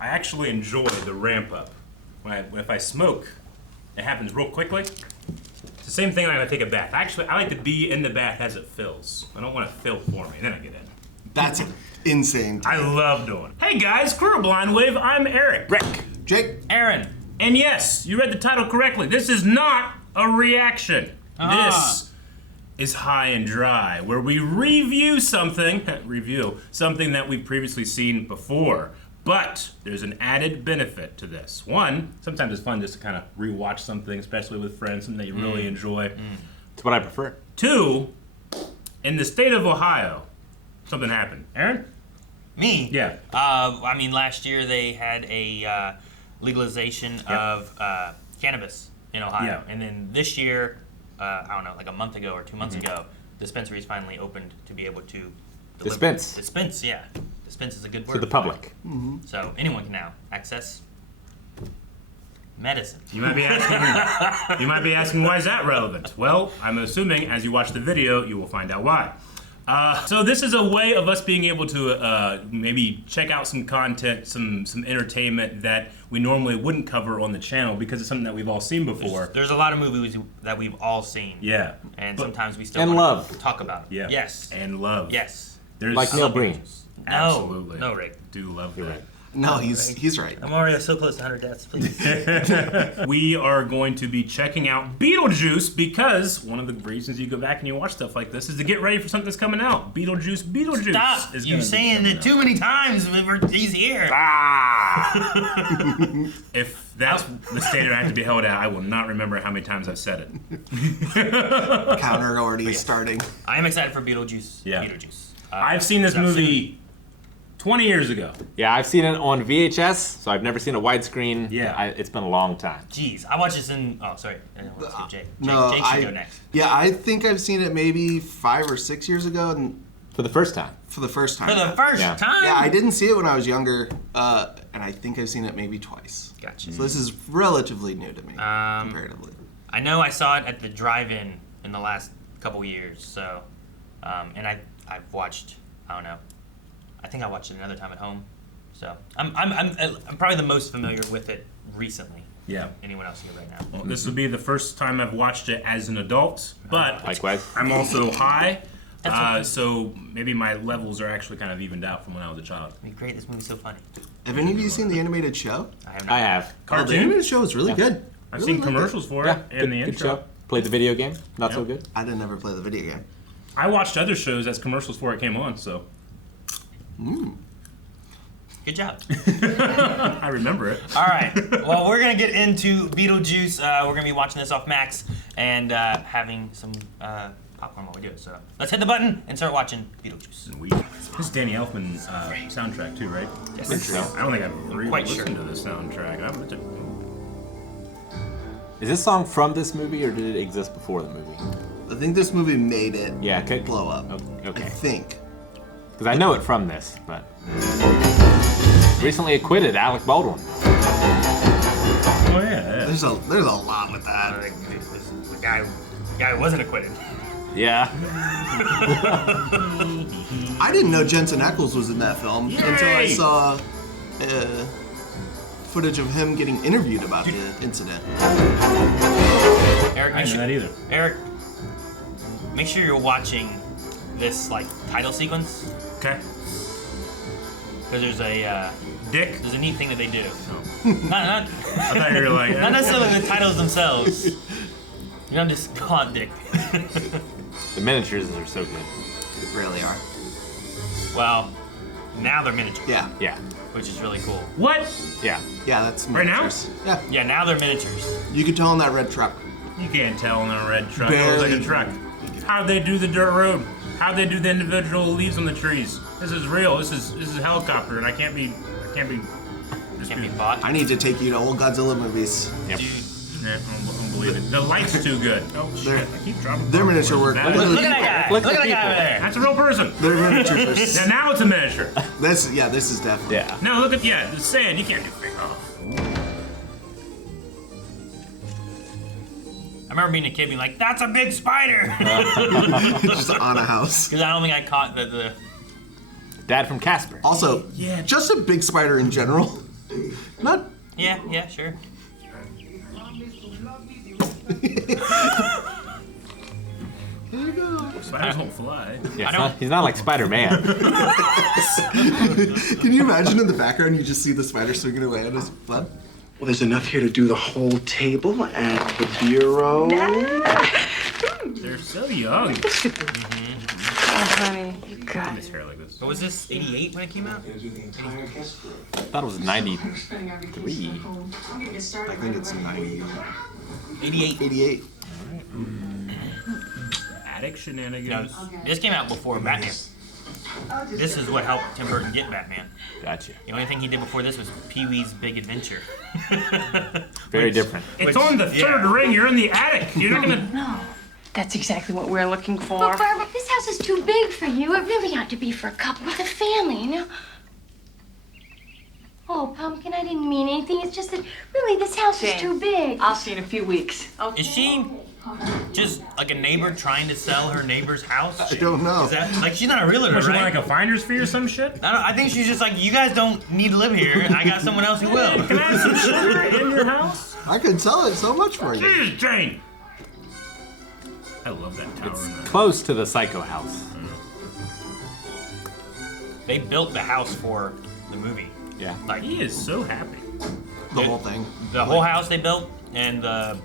I actually enjoy the ramp up. If I smoke, it happens real quickly. It's the same thing when I take a bath. Actually, I like to be in the bath as it fills. I don't want it fill for me, then I get in. That's insane. I love doing it. Hey guys, crew of Blind Wave, I'm Eric. Rick. Jake. Aaron. And yes, you read the title correctly. This is not a reaction. This is High and Dry, where we review something that we've previously seen before. But there's an added benefit to this. One, sometimes it's fun just to kind of rewatch something, especially with friends, something that you really enjoy. It's what I prefer. Two, in the state of Ohio, something happened. Aaron? Me? Yeah. I mean, last year they had a legalization of cannabis in Ohio. Yeah. And then this year, I don't know, like a month ago or 2 months ago, dispensaries finally opened to be able to Dispense. Dispense, yeah. Dispense is a good word. To the public. So anyone can now access medicine. You might be asking, why is that relevant? Well, I'm assuming as you watch the video, you will find out why. So this is a way of us being able to maybe check out some content, some entertainment that we normally wouldn't cover on the channel because it's something that we've all seen before. There's a lot of movies that we've all seen. Yeah. And sometimes we still And want love. to talk about it. Yeah. Yes. And love. Yes. There's Like Neil Breen. Absolutely. No, Rick. Do love You're that. right. No, he's right. I'm already so close to 100 deaths, please. We are going to be checking out Beetlejuice because one of the reasons you go back and you watch stuff like this is to get ready for something that's coming out. Beetlejuice. Stop! Is You're gonna be saying coming it out. too many times. He's here. If that's the standard I have to be held at, I will not remember how many times I've said it. Counter already starting. I am excited for Beetlejuice. Yeah. Beetlejuice. I've seen this movie 20 years ago. Yeah, I've seen it on VHS, so I've never seen a widescreen. Yeah. It's been a long time. Jeez, I watched this in. Oh, sorry. Let's skip Jake. No, Jake should go next. Yeah, I think I've seen it maybe 5 or 6 years ago, and For the first time. for the first time. For the first Yeah. time. Yeah, I didn't see it when I was younger, and I think I've seen it maybe twice. Gotcha. So this is relatively new to me, Um, comparatively. I know I saw it at the drive-in in the last couple years. So, and I've watched. I don't know. I think I watched it another time at home. So I'm probably the most familiar with it recently. Yeah. Anyone else here right now? Well, this would be the first time I've watched it as an adult, but Likewise. I'm also high, That's okay. so maybe my levels are actually kind of evened out from when I was a child. It'd be great. This movie's so funny. Have any of you seen the animated show? I have not. I have. Oh, the Cartoon? animated show is really good. I've Really seen liked it. commercials for Yeah, it and good, the good intro. show. Played the video game. Not so Yep. good. I didn't ever play the video game. I watched other shows as commercials before it came on, so Good job. I remember it. All right. Well, we're gonna get into Beetlejuice. We're gonna be watching this off Max and having some popcorn while we do it. So let's hit the button and start watching Beetlejuice. This is Danny Elfman's soundtrack too, right? Yes. I don't think I've really quite listened sure. to this soundtrack. Is this song from this movie or did it exist before the movie? I think this movie made it Yeah, okay. blow up. I Okay. think. Because I know it from this, but. Recently acquitted Alec Baldwin. Oh yeah. There's a lot with that. The guy who wasn't acquitted. Yeah. I didn't know Jensen Ackles was in that film until I Yay! saw footage of him getting interviewed about the incident. Eric, I didn't know that either. Eric, make sure you're watching this like title sequence Okay. because there's a Dick. neat thing that they do. No. Not I thought you were like. not necessarily the titles themselves. You don't just call it Dick. The miniatures are so good. They really are. Well, now they're miniature, Yeah. Yeah. which is really cool. What? Yeah. Yeah, that's Right now? miniatures. Yeah. Yeah, now they're miniatures. You could tell in that red truck. You can't tell in a red truck. It looks like a Barely. truck. How'd they do the dirt road? How'd they do the individual leaves on the trees? This is real. This is a helicopter, and I can't be. Can't be disputed. bought. I need to take you to old Godzilla movies. Yep. Dude, Yeah, I don't believe it. The light's too good. Oh shit! They're- I keep dropping. their miniature popcorn. work. That- look at that guy! Look Look at at the that guy over people. there! That's a real person. Their miniatures. Yeah, now it's a miniature. This is definitely. Yeah. No, look at the sand. You can't do fake. Oh. I remember being a kid being like, "That's a big spider," Just on a house. because I don't think I caught the. Dad from Casper. Also, Yeah. just a big spider in general. Not. Yeah, sure. Here you go. Spiders don't fly. Yeah, he's not like Spider-Man. Can you imagine in the background you just see the spider swinging away on his blood? Well, there's enough here to do the whole table and the bureau. They're so young. Oh, honey, you got His hair like this. What was this? 88 when it came out? I thought it was 93. I think it's 90. 88. 88. Attic No, shenanigans. this came out before Batman. This is what helped Tim Burton get Batman. Gotcha. The only thing he did before this was Pee-wee's Big Adventure. Very different. It's on the third ring. You're in the attic. You're not gonna. No, that's exactly what we're looking for. But Barbara, this house is too big for you. It really ought to be for a couple with a family, you know? Oh, Pumpkin, I didn't mean anything. It's just that, really, this house is Jane, too big. I'll see you in a few weeks. Is she just like a neighbor trying to sell her neighbor's house? I don't know. Is that like she's not a realtor, Was she right? like a finder's fee or some shit? I think she's just like, you guys don't need to live here. I got someone else who will. Can I have some sugar in your house? I could sell it so much for you. Jeez, Jane. I love that tower. It's in there. close to the Psycho house. They built the house for the movie. Yeah. Like He is so happy. The whole thing. the whole house they built and the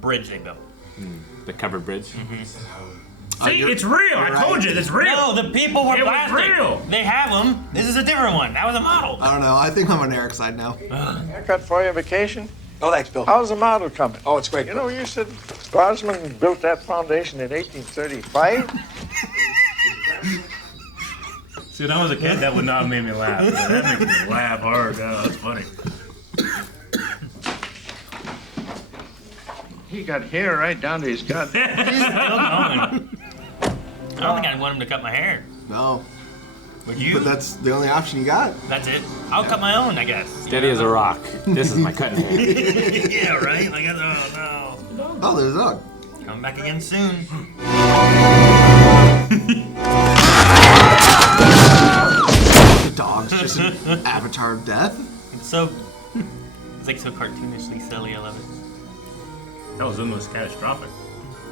bridge they built. The covered bridge. See, you're- it's real. I you're told right. you, it's real. No, the people were It was plastic. real. They have them. This is a different one. That was a model. I don't know. I think I'm on Eric's side now. Haircut for your vacation? Oh, thanks, Bill. How's the model coming? Oh, it's great. You know, you said Gosman built that foundation in 1835? See, when I was a kid, that would not have made me laugh. That makes me laugh hard. Oh, that's funny. He got hair right down to his gut. Still going. I don't think I'd want him to cut my hair. No. Would you? But that's the only option you got. That's it. I'll cut my own, I guess. Steady as a rock. This is my cutting hand. Yeah, right? Like, oh Oh, there's a dog. no. Come back again soon. The dog's just an avatar of death. It's like so cartoonishly silly. I love it. That was almost catastrophic.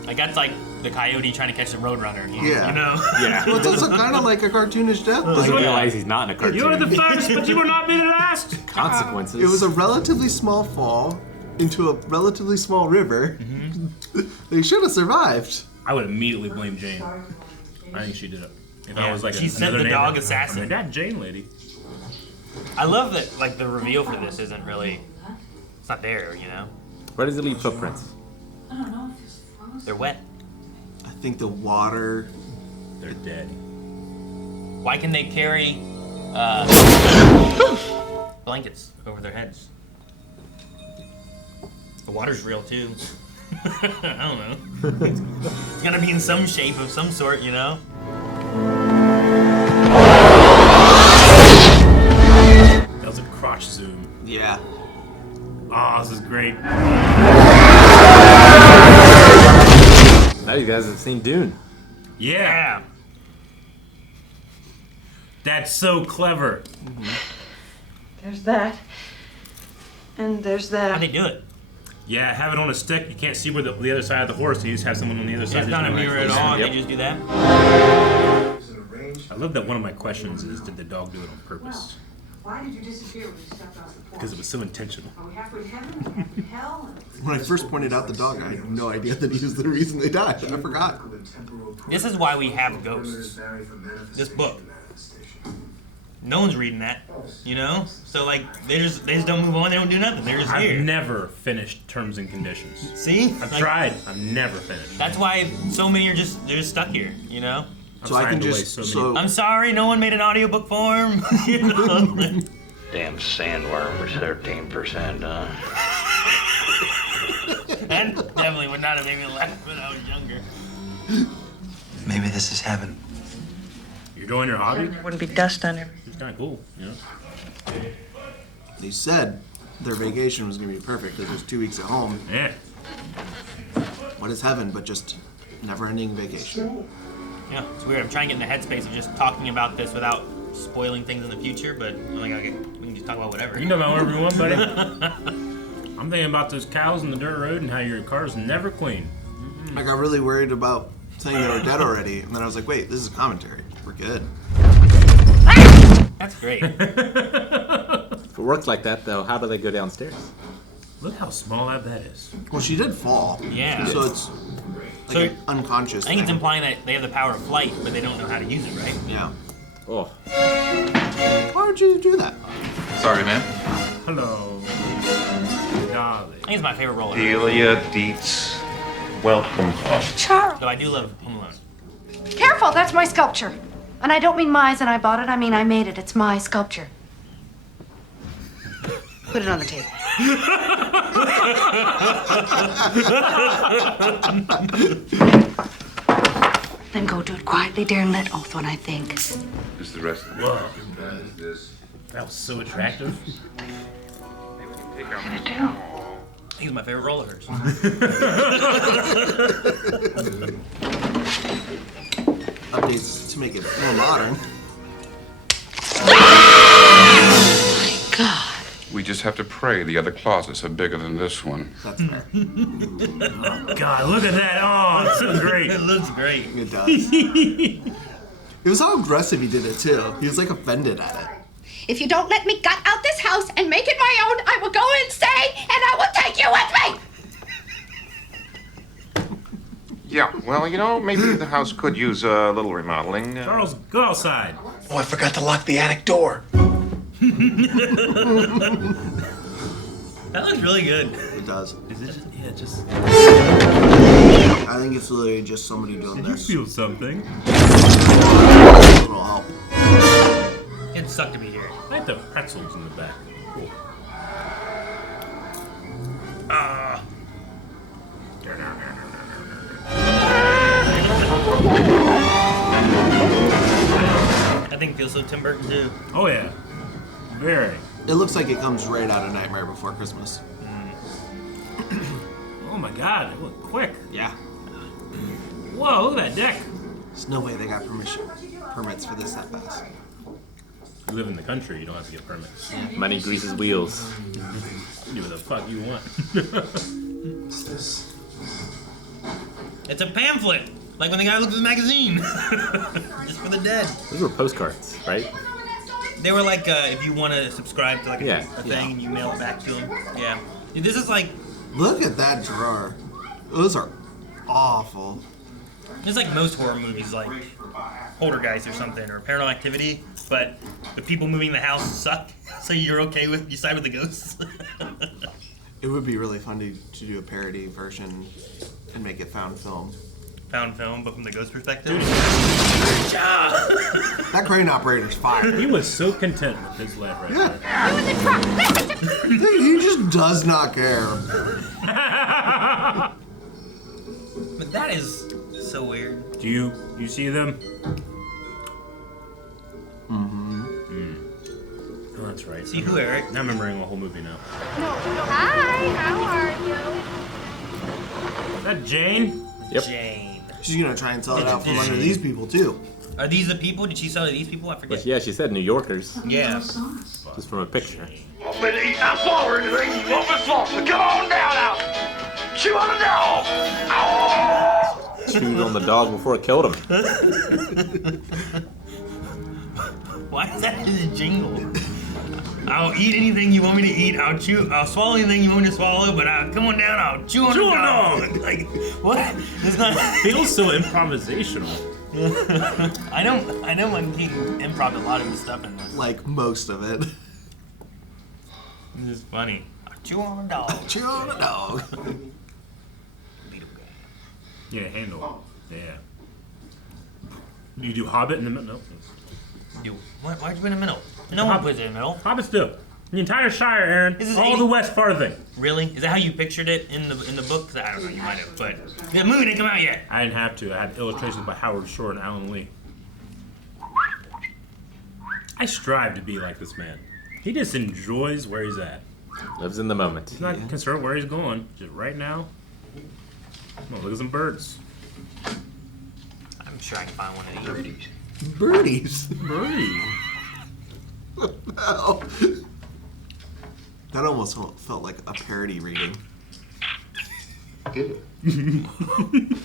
Like that's like the coyote trying to catch the roadrunner. Yeah. You know? Yeah. Well, it's also kind of like a cartoonish death. Doesn't Like, realize he's not in a cartoon. You were the first, but you will not be the last. Consequences. it was a relatively small fall into a relatively small river. They should have survived. I would immediately blame Jane. I think she did it. If I Yeah, was like she sent another the neighbor, dog assassin. I'm like, that Jane lady. I love that. Like the reveal for this isn't really. It's not there. You know? Where does it leave footprints? They're wet. I think the water. They're dead. Why can they carry blankets over their heads? The water's real too. I don't know. It's gonna be in some shape of some sort, you know? That was a crotch zoom. Yeah. Oh, this is great. Now you guys have seen Dune. Yeah. That's so clever. There's that. And there's How'd that. they do it? Yeah, have it on a stick. You can't see where the other side of the horse. You just have someone on the other side. It's not a who's mirror going at like all. this. They just do that. I love that one of my questions is, did the dog do it on purpose? Why did you disappear when you stepped off the porch? Because it was so intentional. Are we halfway to heaven? Are we halfway to hell? When I first pointed out the dog, I had no idea that he was the reason they died. I forgot. This is why we have ghosts. This book. No one's reading that, you know? So like they just don't move on, they don't do nothing. They're just here. I've never finished Terms and Conditions. See? I've Like, tried. I've never finished. That's why so many are just stuck here, you know? I'm So I can signed away just. so many- I'm sorry, no one made an audiobook form. You know? Damn sandworm was 13%, huh? That definitely would not have made me laugh when I was younger. Maybe this is heaven. You're doing your hobby? There wouldn't be dust on him. It's kind of cool, you know? They said their vacation was going to be perfect because there's 2 weeks at home. Yeah. What is heaven but just never-ending vacation? Yeah, it's weird. I'm trying to get in the headspace of just talking about this without spoiling things in the future, but we can just talk about whatever. You can talk about whatever you want, buddy. I'm thinking about those cows in the dirt road and how your car's never clean. I got really worried about saying they were dead already, and then I was like, wait, this is commentary. We're good. That's great. If it works like that, though, how do they go downstairs? Look how small that is. Well, she did fall. Yeah. So it's like an unconscious I think it's thing. implying that they have the power of flight, but they don't know how to use it, right? Yeah. Oh. Why would you do that? Sorry, man. Hello. Golly. I think it's my favorite role. Delia Dietz, welcome home. Charles. Though I do love Home Alone. Careful, that's my sculpture. And I don't mean mine and I bought it, I mean I made it. It's my sculpture. Put it on the table. Then go do it quietly, dear, and let oath when I think. Is the rest of Whoa. That was so attractive. I do. He's my favorite role of hers. Updates to make it more modern. God. We just have to pray the other closets are bigger than this one. That's fair. God, look at that. Oh, it's so great. It looks great. It does. It was how aggressive he did it, too. He was, like, offended at it. If you don't let me gut out this house and make it my own, I will go insane and I will take you with me! Yeah, well, you know, maybe the house could use a little remodeling. Charles, go outside. Oh, I forgot to lock the attic door. That looks really good. It does. Is it just, yeah, just... I think it's literally just somebody doing Did you this. feel something? It'll help. It sucked to be here. I like the pretzels in the back. Cool. That thing feels so Tim Burton too. Oh, yeah. Very. It looks like it comes right out of Nightmare Before Christmas. Oh, my God. It looked quick. Yeah. Whoa, look at that deck. There's no way they got permits for this that fast. You live in the country, you don't have to get permits. Money greases wheels. You do what the fuck you want. What's this? It's a pamphlet, like when the guy looked at the magazine. Just for the dead. Those were postcards, right? They were like, if you want to subscribe to like a Yeah. thing and you mail it back to them. Yeah. This is like, Look at that drawer. Those are awful. it's like most horror movies, like Poltergeist or something, or Paranormal Activity, but the people moving the house suck, so you side with the ghosts. It would be really fun to do a parody version and make it found film. Found film, but from the ghost perspective. That crane operator's fired. He was so content with his life right Yeah. You in the truck! He just does not care. But that is so weird. Do you see them? Oh, that's right. See who, Eric? Now I'm remembering the whole movie now. Hi, how are you? Is that Jane? Yep. Jane. She's gonna try and sell it out from under these people too. Are these the people? Did she sell to these people? I forget. But yeah, she said New Yorkers. Yeah. Just from a picture. I'm gonna eat that flour and drink you up and saucer. Come on down now. Chew on the dog. Chewed on the dog before it killed him. Why is that his jingle? I'll eat anything you want me to eat. I'll swallow anything you want me to swallow, but come on down, I'll chew on the dog. Like, what? It's not... Feels so improvisational. I know I'm getting improv a lot of the stuff in this. Like most of it. This is funny. I'll chew on a dog. Chew on a dog. Yeah, handle. Yeah. You do Hobbit in the middle? No. Why'd you put it in the middle? No one puts it in the middle. Hobbits do. The entire Shire, Aaron. This is all 80 the West Farthing. Really? Is that how you pictured it in the book? 'Cause I don't know, you might have, but the movie didn't come out yet. I didn't have to. I had illustrations by Howard Shore and Alan Lee. I strive to be like this man. He just enjoys where he's at. Lives in the moment. He's not concerned where he's going. Just right now. Come on, look at some birds. I'm sure I can find one of these. Birdies. Birdies. No. That almost felt like a parody reading.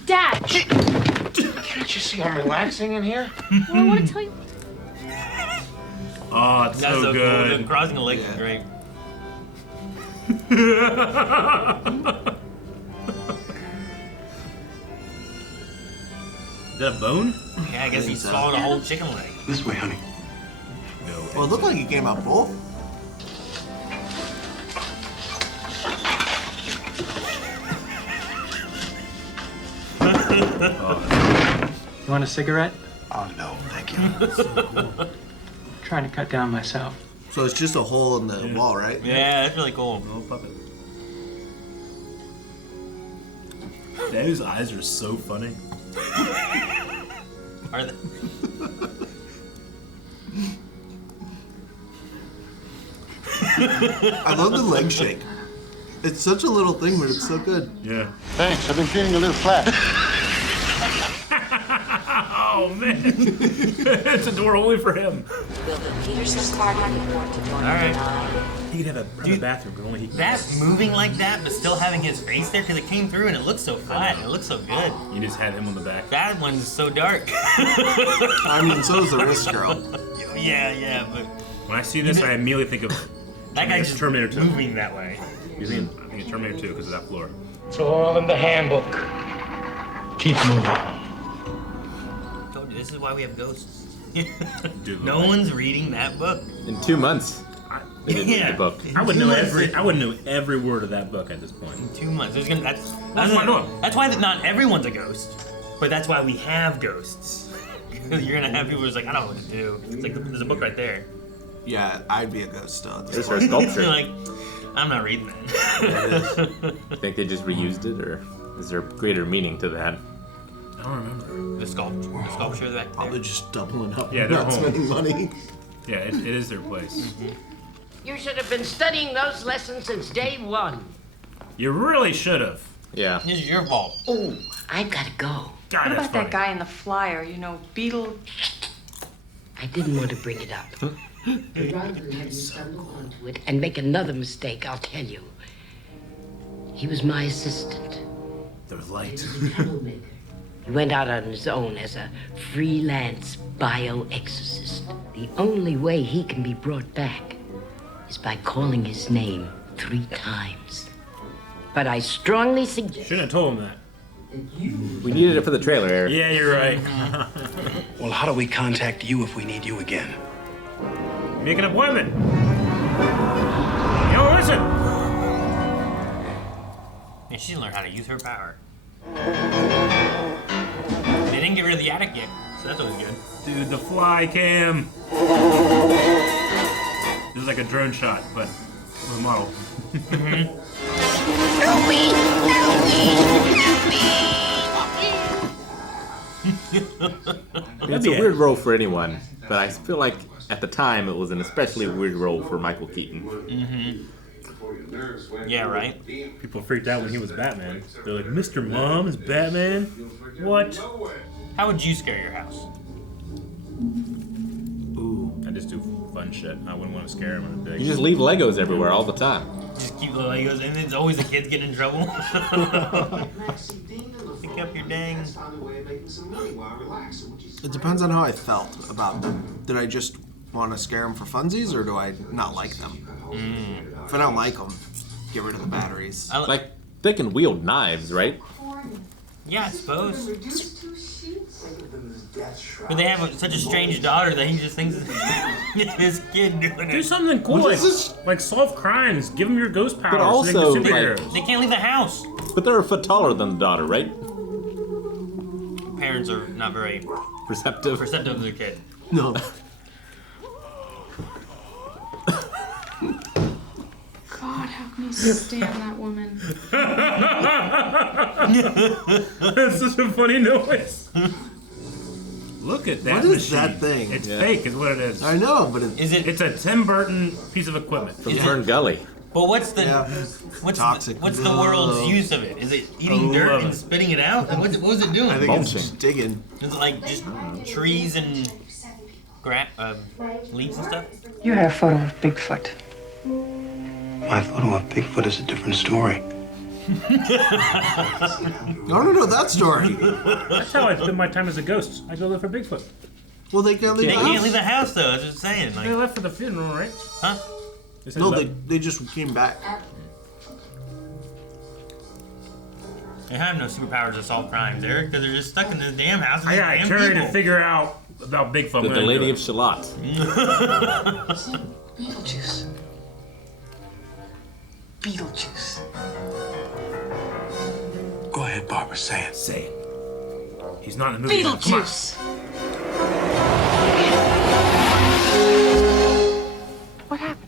Dad! Can't you see I'm relaxing in here? Well, I want to tell you. Oh, it's That's so good. Cool. Crossing the lake is great. Is that a bone? Yeah, I guess he swallowed a whole chicken leg. This way, honey. No. Well, it looked like he came out both. You want a cigarette? Oh, no, thank you. Trying to cut down myself. So it's just a hole in the wall, right? Yeah, that's really cool. Little puppet. Those eyes are so funny. Are they? I love the leg shake. It's such a little thing, but it's so good. Yeah. Thanks, I've been feeling a little flat. Oh man, it's a door only for him. Alright. He could have a private bathroom, but only he can. That moving like that, but still having his face there, because it came through and it looked so flat and it looked so good. You just had him on the back. That one's so dark. I mean, so is the wrist girl. Yeah, but When I see this, I immediately think of that guy's just Terminator 2. moving that way. I think it's Terminator 2 because of that floor. It's all in the handbook. Keep moving. Told you, this is why we have ghosts. Dude, No one's reading that book. In 2 months, they didn't read the book. I would know every word of that book at this point. In 2 months. That's why not everyone's a ghost. But that's why we have ghosts. Because you're gonna have people who's like, I don't know what to do. It's like there's a book right there. Yeah, I'd be a ghost still at this There's her point. sculpture. Like, I'm not reading that. You think they just reused it, or is there greater meaning to that? I don't remember. The sculpture back there. Probably just doubling up. Yeah, they're not home. spending money. Yeah, it is their place. You should have been studying those lessons since day one. You really should have. Yeah. This is your fault. Oh, I've got to go. God, What that's about funny. that guy in the flyer? You know, Beetle. I didn't want to bring it up. But rather than have you stumble onto it and make another mistake, I'll tell you. He was my assistant. They're light. He was a troublemaker. He went out on his own as a freelance bioexorcist. The only way he can be brought back is by calling his name 3 times. But I strongly suggest Shouldn't have told him that. that you... We needed it for the trailer, Eric. Yeah, you're right. Well, how do we contact you if we need you again? Make an appointment. Yo, listen. Yeah, she learned how to use her power. They didn't get rid of the attic yet, so that's always good. Dude, the fly cam. This is like a drone shot, but with a model. It's a weird role for anyone, but I feel like at the time it was an especially weird role for Michael Keaton. Yeah, right? People freaked out when he was Batman. They're like, Mr. Mom is Batman? What? How would you scare your house? Ooh. I just do fun shit. I wouldn't want to scare him in a big. You just leave Legos everywhere all the time. Just keep the Legos, and it's always the kids getting in trouble. Pick up your dang. It depends on how I felt about them. Did I just want to scare them for funsies, or do I not like them? If I don't like them, get rid of the batteries. Like, they can wield knives, right? Yeah, I suppose. But they have such a strange daughter that he just thinks it's his kid doing it. Do something cool, like solve crimes. Give them your ghost powers. But also, so they can be like- superheroes. They can't leave the house. But they're a foot taller than the daughter, right? Parents are not very Perceptive. perceptive of their kid. No. God, how can you stand that woman? That's such a funny noise. Look at that What is machine. that thing? It's fake, is what it is. I know, but It's a Tim Burton piece of equipment. From Fern Gully. But what's the Toxic. what's the world's use of it? Is it eating dirt and spitting it out? And what was it doing? I think it's just digging. Is it like just trees and leaves and stuff? You had a photo of Bigfoot. My photo of Bigfoot is a different story. I don't know that story. That's how I spend my time as a ghost. I go look for Bigfoot. Well, they can't leave They the can't house. leave the house though. I was just saying. Like, They left for the funeral, right? huh? said No, left. they just came back. They have no superpowers to solve crimes, Eric, because they're just stuck in this damn house with I these got a damn jury people. to figure out about Bigfoot. The Lady of Shalott. Beetlejuice. Beetlejuice. Go ahead, Barbara, say it. Say it. He's not in the movie. Beetlejuice. What happened?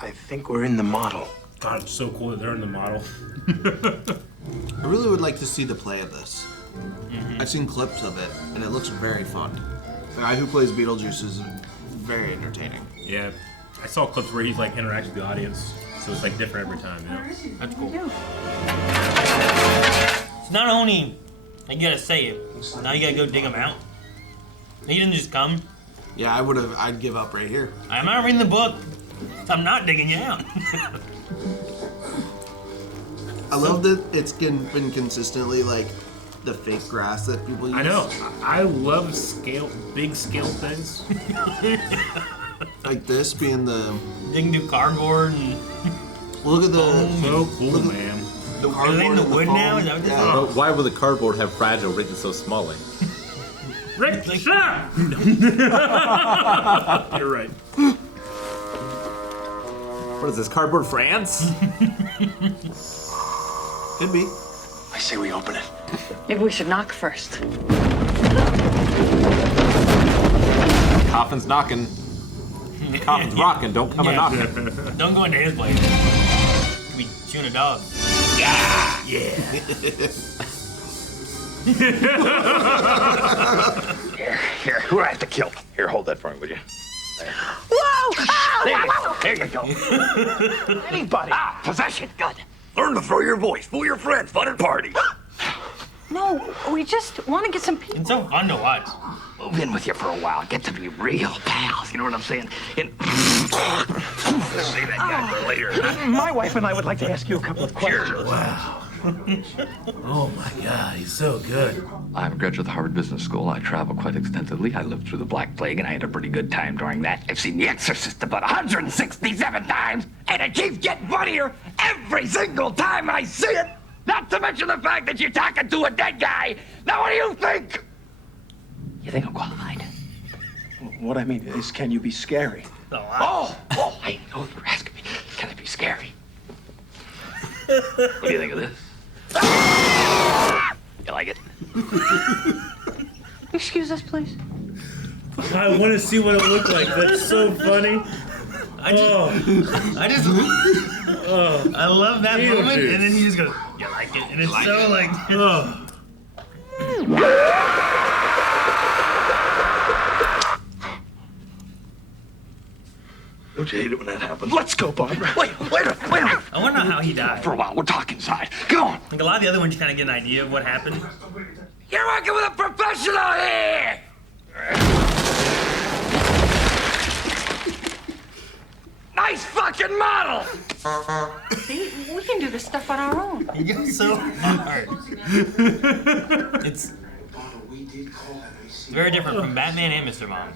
I think we're in the model. God, it's so cool that they're in the model. I really would like to see the play of this. I've seen clips of it, and it looks very fun. The guy who plays Beetlejuice is very entertaining. Yeah, I saw clips where he's like interacts with the audience, so it's like different every time. You know? That's cool. It's not only you gotta say it. Now you gotta go dig them out. He didn't just come. Yeah, I'd give up right here. I'm not reading the book. I'm not digging you out. I love that it's been consistently like the fake grass that people use. I know. I love big scale things. Like this being the. Digging through cardboard and. Look at the. So cool, man. The Are they in the wood now? Is that what this is? But why would the cardboard have fragile written so smallly? Rick, shut up! You're right. What is this, cardboard France? Could be. I say we open it. Maybe we should knock first. Coffin's knocking. Coffin's rocking. Don't come a knocking. Don't go into his place. Could be chewing a dog. Yeah. Here, who do I have to kill? Here, hold that for me, would you? Whoa! There you go. Anybody. Possession. Good. Learn to throw your voice. Fool your friends. Fun and party. No, we just want to get some people. It's so fun to watch. Move in with you for a while. Get to be real pals. You know what I'm saying? And say that guy for later. My wife and I would like to ask you a couple of questions. Wow. Oh my God, he's so good. I'm a graduate of the Harvard Business School. I travel quite extensively. I lived through the Black Plague, and I had a pretty good time during that. I've seen The Exorcist about 167 times, and it keeps getting funnier every single time I see it. Not to mention the fact that you're talking to a dead guy. Now, what do you think? You think I'm qualified? What I mean is, can you be scary? Oh, I know you're asking me. Can it be scary? What do you think of this? You like it? Excuse us, please. I want to see what it looked like. That's so funny. I love that moment, and then he just goes, "You like it?" And it's like so it? like. Don't you hate it when that happens? Let's go, Barbara. Wait a minute. I want to know how he died. For a while, we'll talk inside. Come on. Like a lot of the other ones, you kind of get an idea of what happened. You're working with a professional here. Nice fucking model. See, we can do this stuff on our own. He goes so hard. It's very different from Batman and Mr. Mom.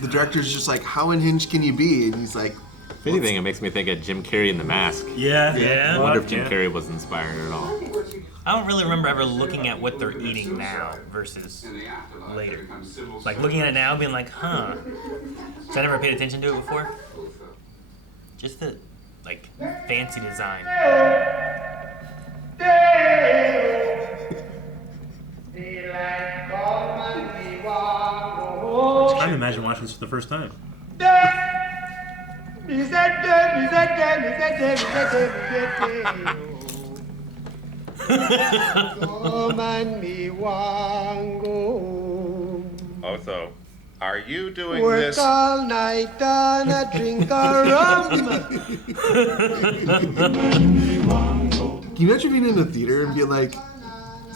The director's just like, how unhinged can you be? And he's like, If anything, it makes me think of Jim Carrey in The Mask. Yeah. I wonder if Jim Carrey was inspired at all. I don't really remember ever looking at what they're eating now versus later. Like looking at it now, being like, huh. So I never paid attention to it before. Just the like fancy design. It's trying to imagine watching this for the first time. Also, are you doing Work this? all night and a drink a rum. can you imagine being in a theater and being like,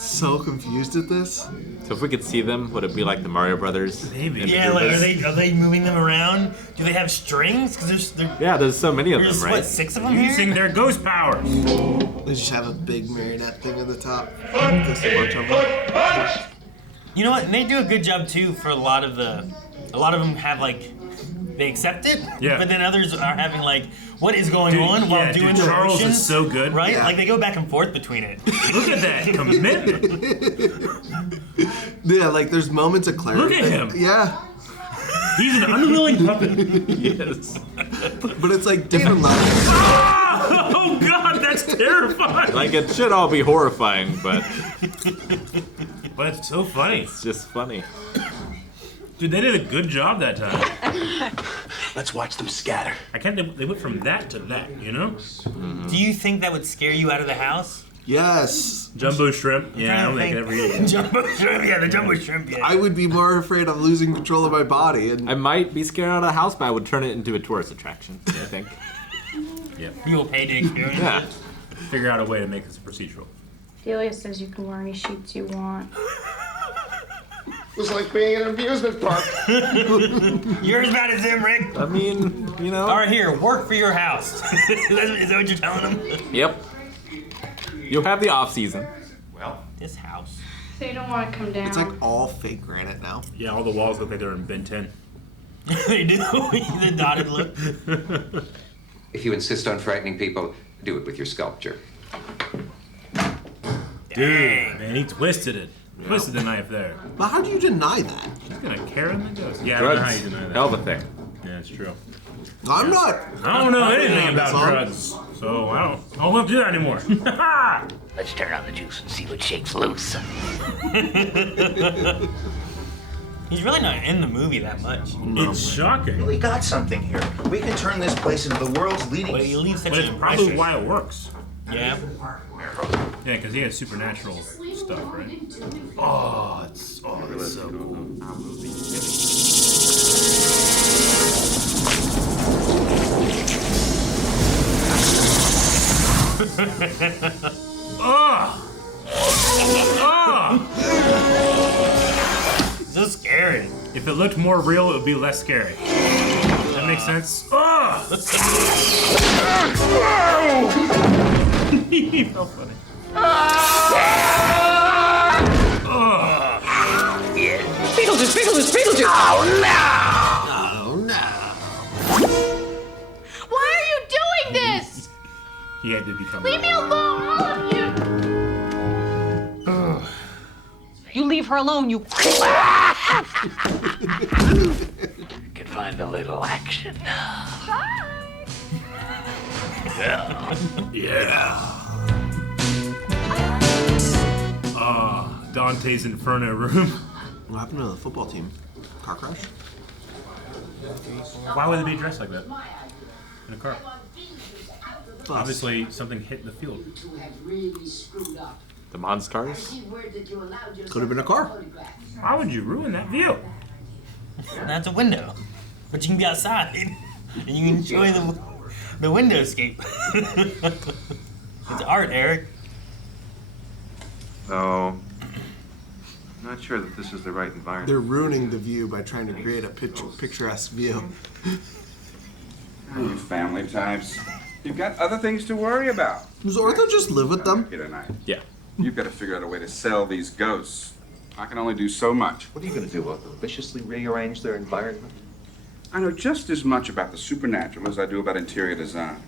so confused at this. So if we could see them, would it be like the Mario Brothers? Maybe. Yeah, like are they moving them around? Do they have strings? Because there's so many of them, there's right? what, 6 of them Using here? their ghost powers. They just have a big marionette thing at the top. Just a bunch of them. You know what? And they do a good job too for a lot of them have like they accept it, Yeah. but then others are having like, what is going on while doing the Charles motions, is so good, right? Yeah. Like they go back and forth between it. Look at that commitment. Yeah, like there's moments of clarity. Look at him. Yeah. He's an unwilling puppet. Yes. But it's like David Love. Oh God, that's terrifying. Like it should all be horrifying, but it's so funny. it's just funny. Dude, they did a good job that time. Let's watch them scatter. I can't. They went from that to that. You know? Do you think that would scare you out of the house? Yes. Jumbo shrimp. Yeah, I don't think think- every year. Jumbo shrimp, yeah, the jumbo shrimp, yeah. I would be more afraid of losing control of my body. And I might be scared out of the house, but I would turn it into a tourist attraction, I think. Yeah. You will pay to experience Yeah. it. Figure out a way to make this procedural. Delia says you can wear any sheets you want. It's like being in an amusement park. You're as bad as him, Rick. I mean, you know. All right, here, work for your house. Is that what you're telling him? Yep. You'll have the off season. Well, This house. They don't want to come down. it's like all fake granite now. yeah, all the walls look like they're in Ben 10. They do. The dotted look. If you insist on frightening people, do it with your sculpture. Dude, man, he twisted it. Twisted the knife there. But how do you deny that? He's gonna Karen the ghost. Yeah, I don't know how you Drugs. deny that. Hell of a thing. Yeah, it's true. I'm not. I don't know I'm anything not about this on. drugs, so I won't do that anymore. Let's turn on the juice and see what shakes loose. He's really not in the movie that much. It's shocking. We got something here. We can turn this place into the world's leading. But he leaves such But an it's probably impression. why it works. Yeah. Yeah, because he has supernatural stuff, right? Oh, it's so cool. Oh! Oh! So scary. If it looked more real, it would be less scary. That makes sense? Oh! He felt funny. Beetlejuice, Beetlejuice, Beetlejuice! Oh, Oh no. Why are you doing this? He had to become. Leave me alone, all of you! You leave her alone, you. Could find a little action. Dante's Inferno room. What happened to the football team? Car crash? Why would they be dressed like that? In a car? Obviously, something hit the field. The Monstars? Could have been a car. Why would you ruin that view? That's a window. But you can be outside and you can enjoy the windowscape. It's art, Eric. So, I'm not sure that this is the right environment. They're ruining the view by trying to create a picturesque view. You family types. You've got other things to worry about. Does Ortho just live with them? Here tonight. Yeah. You've got to figure out a way to sell these ghosts. I can only do so much. What are you going to do? Viciously rearrange their environment? I know just as much about the supernatural as I do about interior design.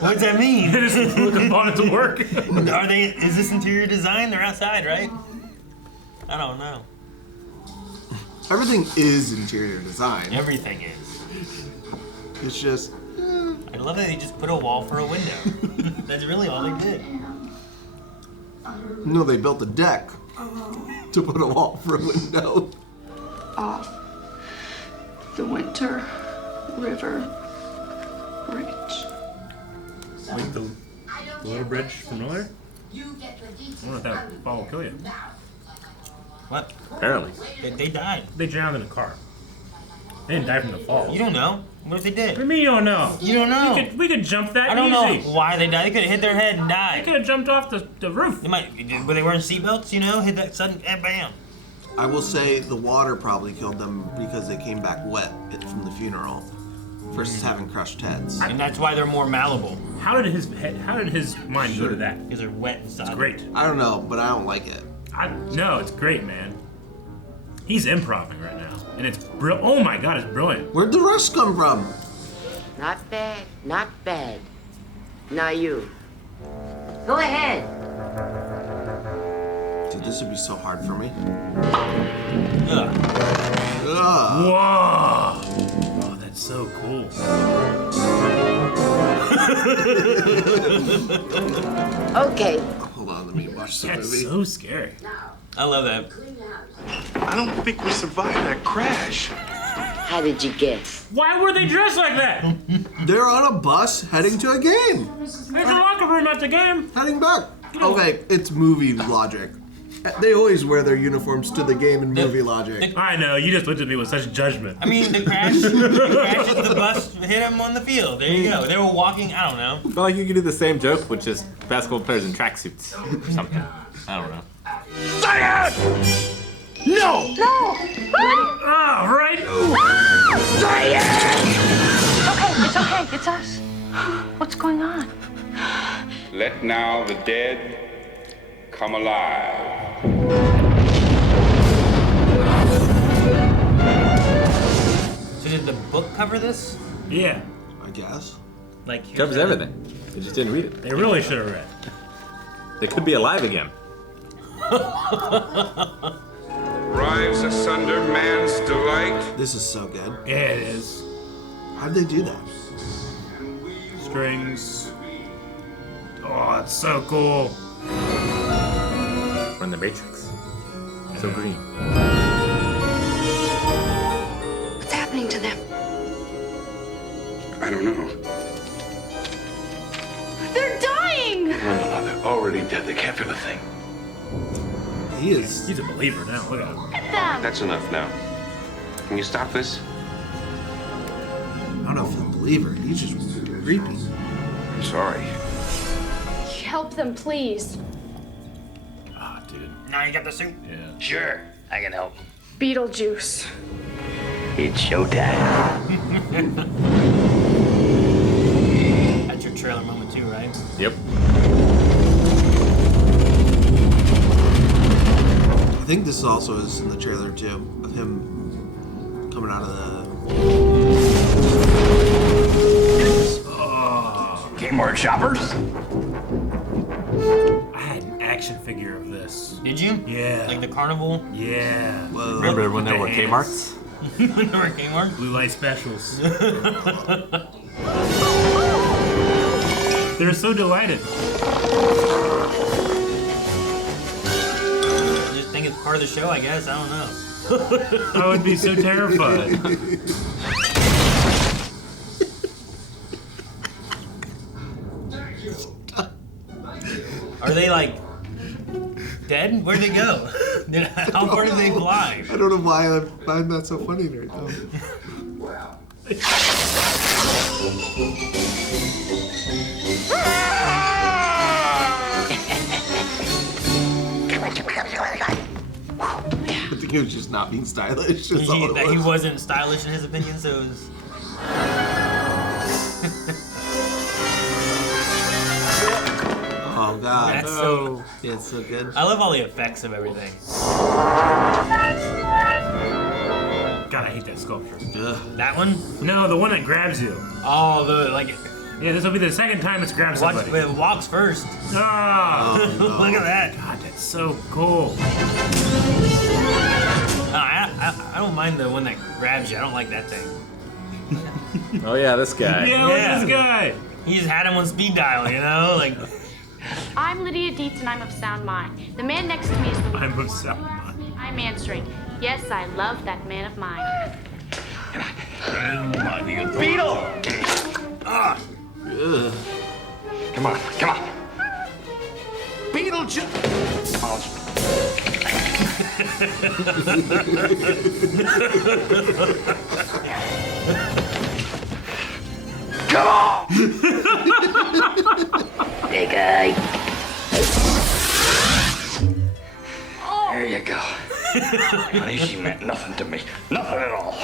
What's that mean? They just looking on it to work. Are they? Is this interior design? They're outside, right? I don't know. Everything is interior design. Everything is. It's just. I love that they just put a wall for a window. That's really all they did. No, they built a deck to put a wall for a window. Off the Winter River Bridge. Like the little bridge familiar? I wonder if that fall will kill you. What? Apparently. They died. They drowned in a car. They didn't die from the fall. You don't know. What if they did? What do you mean you don't know? You don't know. We could jump that I don't easy. know why they died. They could have hit their head and They died. could have jumped off the roof. They might. Were they wearing seatbelts? You know, hit that sudden bam. I will say the water probably killed them because they came back wet from the funeral versus having crushed heads. And that's why they're more malleable. How did his mind go to that? Because they're wet inside. It's great. I don't know, but I don't like it. No, it's great, man. He's improvising right now, and it's oh my god, it's brilliant. Where'd the rest come from? Not bad, not bad. Now you. Go ahead. Dude, this would be so hard for me. Ugh. Whoa! Oh, that's so cool. Okay. Hold on, let me watch the movie. That's so scary. I love that. I don't think we survived that crash. How did you guess? Why were they dressed like that? They're on a bus heading to a game. There's a locker room at the game. Heading back. Okay, it's movie logic. They always wear their uniforms to the game in movie logic. I know, you just looked at me with such judgment. I mean, the crash of the bus hit them on the field. There you go. They were walking, I don't know. I feel like you could do the same joke with just basketball players in tracksuits or something. I don't know. Science! No! No! Ah, right? It's okay. It's us. What's going on? Let now the dead come alive. So did the book cover this? Yeah. I guess. Like here's Covers everything. They just didn't read it. They really should have read. They could be alive again. Rives asunder man's delight. This is so good. Yeah, it is. How'd they do that? Strings. Oh, it's so cool. From the Matrix. So green. What's happening to them? I don't know. They're dying! No, they're already dead. They can't feel a thing. He's a believer now. Look at him. Look at them! That's enough now. Can you stop this? I don't know if he's a believer. He's just creepy. I'm sorry. Help them, please. Ah, dude. Now you got the suit? Yeah. Sure, I can help. Beetlejuice. It's showtime. That's your trailer moment too, right? Yep. I think this also is in the trailer too, of him coming out of the. Oh. Kmart shoppers? I had an action figure of this. Did you? Yeah. Like the carnival? Yeah. Whoa. Remember when With there the were hands. Kmarts? When they were at Kmart? Blue light specials. They're so delighted. Just think it's part of the show, I guess. I don't know. I would be so terrified. Are they like dead? Where'd they go? How far did they fly? I don't know why I find that so funny right now. I think he was just not being stylish. That's all it That he was. wasn't stylish in his opinion, so it was. Oh God. That's so. Yeah, it's so good. I love all the effects of everything. God, I hate that sculpture. Ugh. That one? No, the one that grabs you. Oh, the like. Yeah, this will be the second time it's grabbed Watch, somebody. it walks first. Ah! Oh, no. Look at that. God, that's so cool. I don't mind the one that grabs you. I don't like that thing. Oh yeah, this guy. Yeah, look at this guy. He just had him on speed dial, you know? Like. I'm Lydia Dietz and I'm of sound mind. The man next to me is the I'm of sound mind. I'm answering. Yes, I love that man of mine. Beetle! Ugh. Come on, come on. Beetlejuice! Come on! Big eye. There you go. Honey, she meant nothing to me. Nothing at all.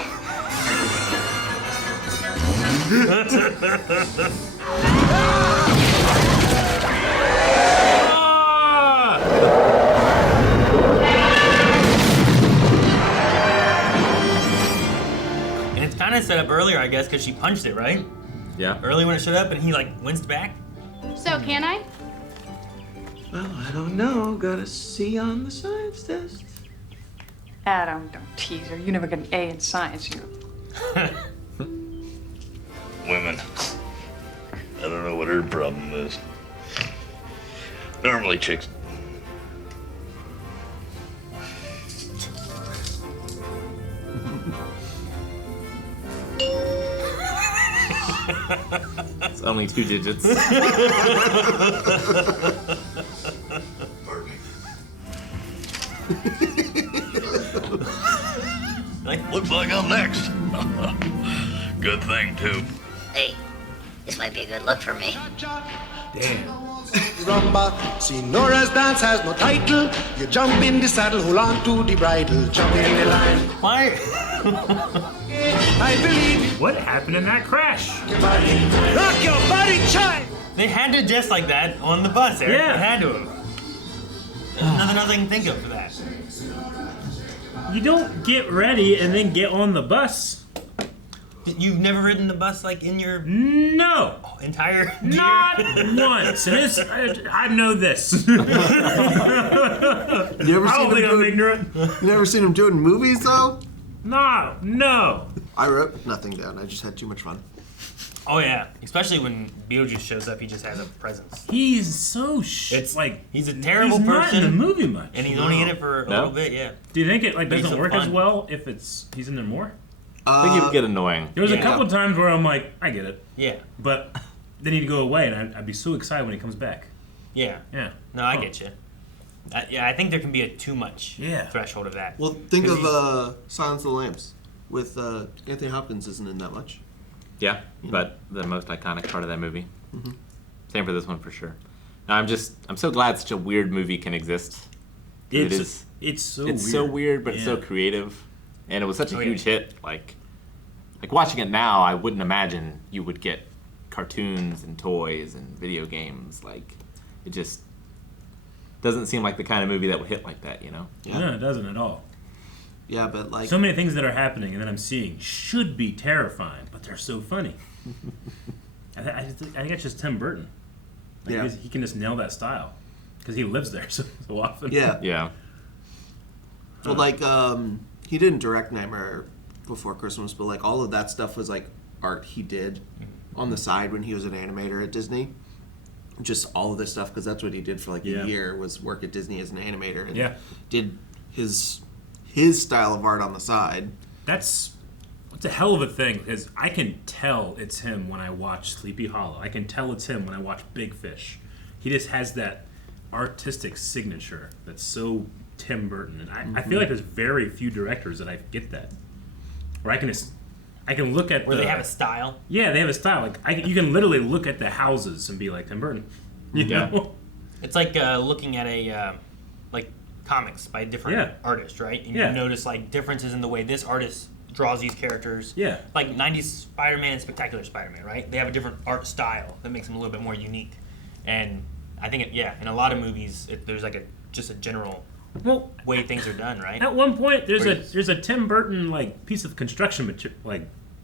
And it's kind of set up earlier, I guess, because she punched it, right? Yeah. Early when it showed up, and he like winced back. So, can I? Well, I don't know. Got a C on the science test. Adam, don't tease her. You never got an A in science, you. Women. I don't know what her problem is. Normally chicks. It's only 2 digits. Looks like I'm next. Good thing, too. Hey, this might be a good look for me. Rumba, Senora's dance has no title. You jump in the saddle, hold on to the bridle, jump in the line. Why? I believe. What happened in that crash? Rock your body, child. They had to dress like that on the bus, Eric. Yeah. They had to have. There's nothing else I can think of for that. You don't get ready and then get on the bus. You've never ridden the bus like in your No. entire Not once. And it's, I know this. You ever I don't seen think him I'm do it? ignorant. You never seen him do it in movies though? No. I wrote nothing down. I just had too much fun. Oh yeah, especially when Beetlejuice shows up, he just has a presence. He's so It's like he's a terrible he's person. not in the movie much. And he's only in it for a little bit, yeah. Do you think it like But he's doesn't so work as fun. well if he's in there more? I think it would get annoying. There was a couple times where I'm like, I get it. Yeah. But then he'd go away, and I'd be so excited when he comes back. Yeah. Yeah. No, I get you. Yeah, I think there can be a too much threshold of that. Well, think of Silence of the Lambs with Anthony Hopkins isn't in that much. Yeah, but the most iconic part of that movie. Mhm. Same for this one for sure. No, I'm so glad such a weird movie can exist. It's so weird, but it's so Yeah. creative, and it was such a Oh, huge hit. Like watching it now, I wouldn't imagine you would get cartoons and toys and video games. Like it just doesn't seem like the kind of movie that would hit like that, you know? No, it doesn't at all. Yeah, but like so many things that are happening and that I'm seeing should be terrifying, but they're so funny. I think it's just Tim Burton. Like, Yeah. he can just nail that style because he lives there so often. Yeah. Yeah. Well, like he didn't direct Nightmare Before Christmas, but like all of that stuff was like art he did on the side when he was an animator at Disney. Just all of this stuff because that's what he did for like a year was work at Disney as an animator and did his style of art on the side. That's a hell of a thing because I can tell it's him when I watch Sleepy Hollow. I can tell it's him when I watch Big Fish. He just has that artistic signature that's so Tim Burton, and I feel like there's very few directors that I get that. Where I can look at Where they have a style. Yeah, they have a style. Like you can literally look at the houses and be like Tim Burton. You know? It's like looking at a like comics by a different artist, right? And you notice like differences in the way this artist draws these characters. Yeah. Like 90s Spider-Man, Spectacular Spider-Man, right? They have a different art style that makes them a little bit more unique. And I think, in a lot of movies, there's like just a general way things are done, right? At one point, there's a Tim Burton like piece of construction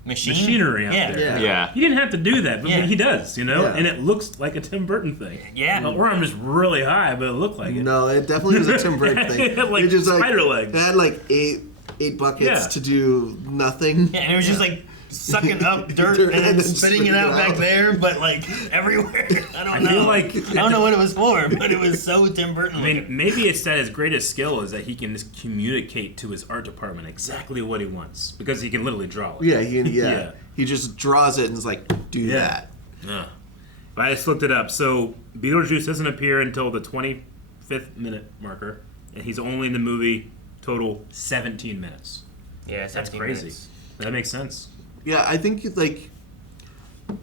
machinery out there. Yeah. He didn't have to do that, but he does, you know? Yeah. And it looks like a Tim Burton thing. Yeah. Or I'm just really high, but it looked like it. No, it definitely was a Tim Burton thing. It had like It just, spider legs. It had like eight buckets to do nothing. Yeah, and it was just like sucking up dirt and then spitting it out back there, but like everywhere. I don't know. I don't know what it was for, but it was so Tim Burton. I mean, maybe it's that his greatest skill is that he can just communicate to his art department exactly what he wants because he can literally draw it. Yeah, he just draws it and is like, do that. Yeah. But I just looked it up. So Beetlejuice doesn't appear until the 25th minute marker, and he's only in the movie total 17 minutes. Yeah, That's 17 crazy. minutes. That makes sense. Yeah, I think like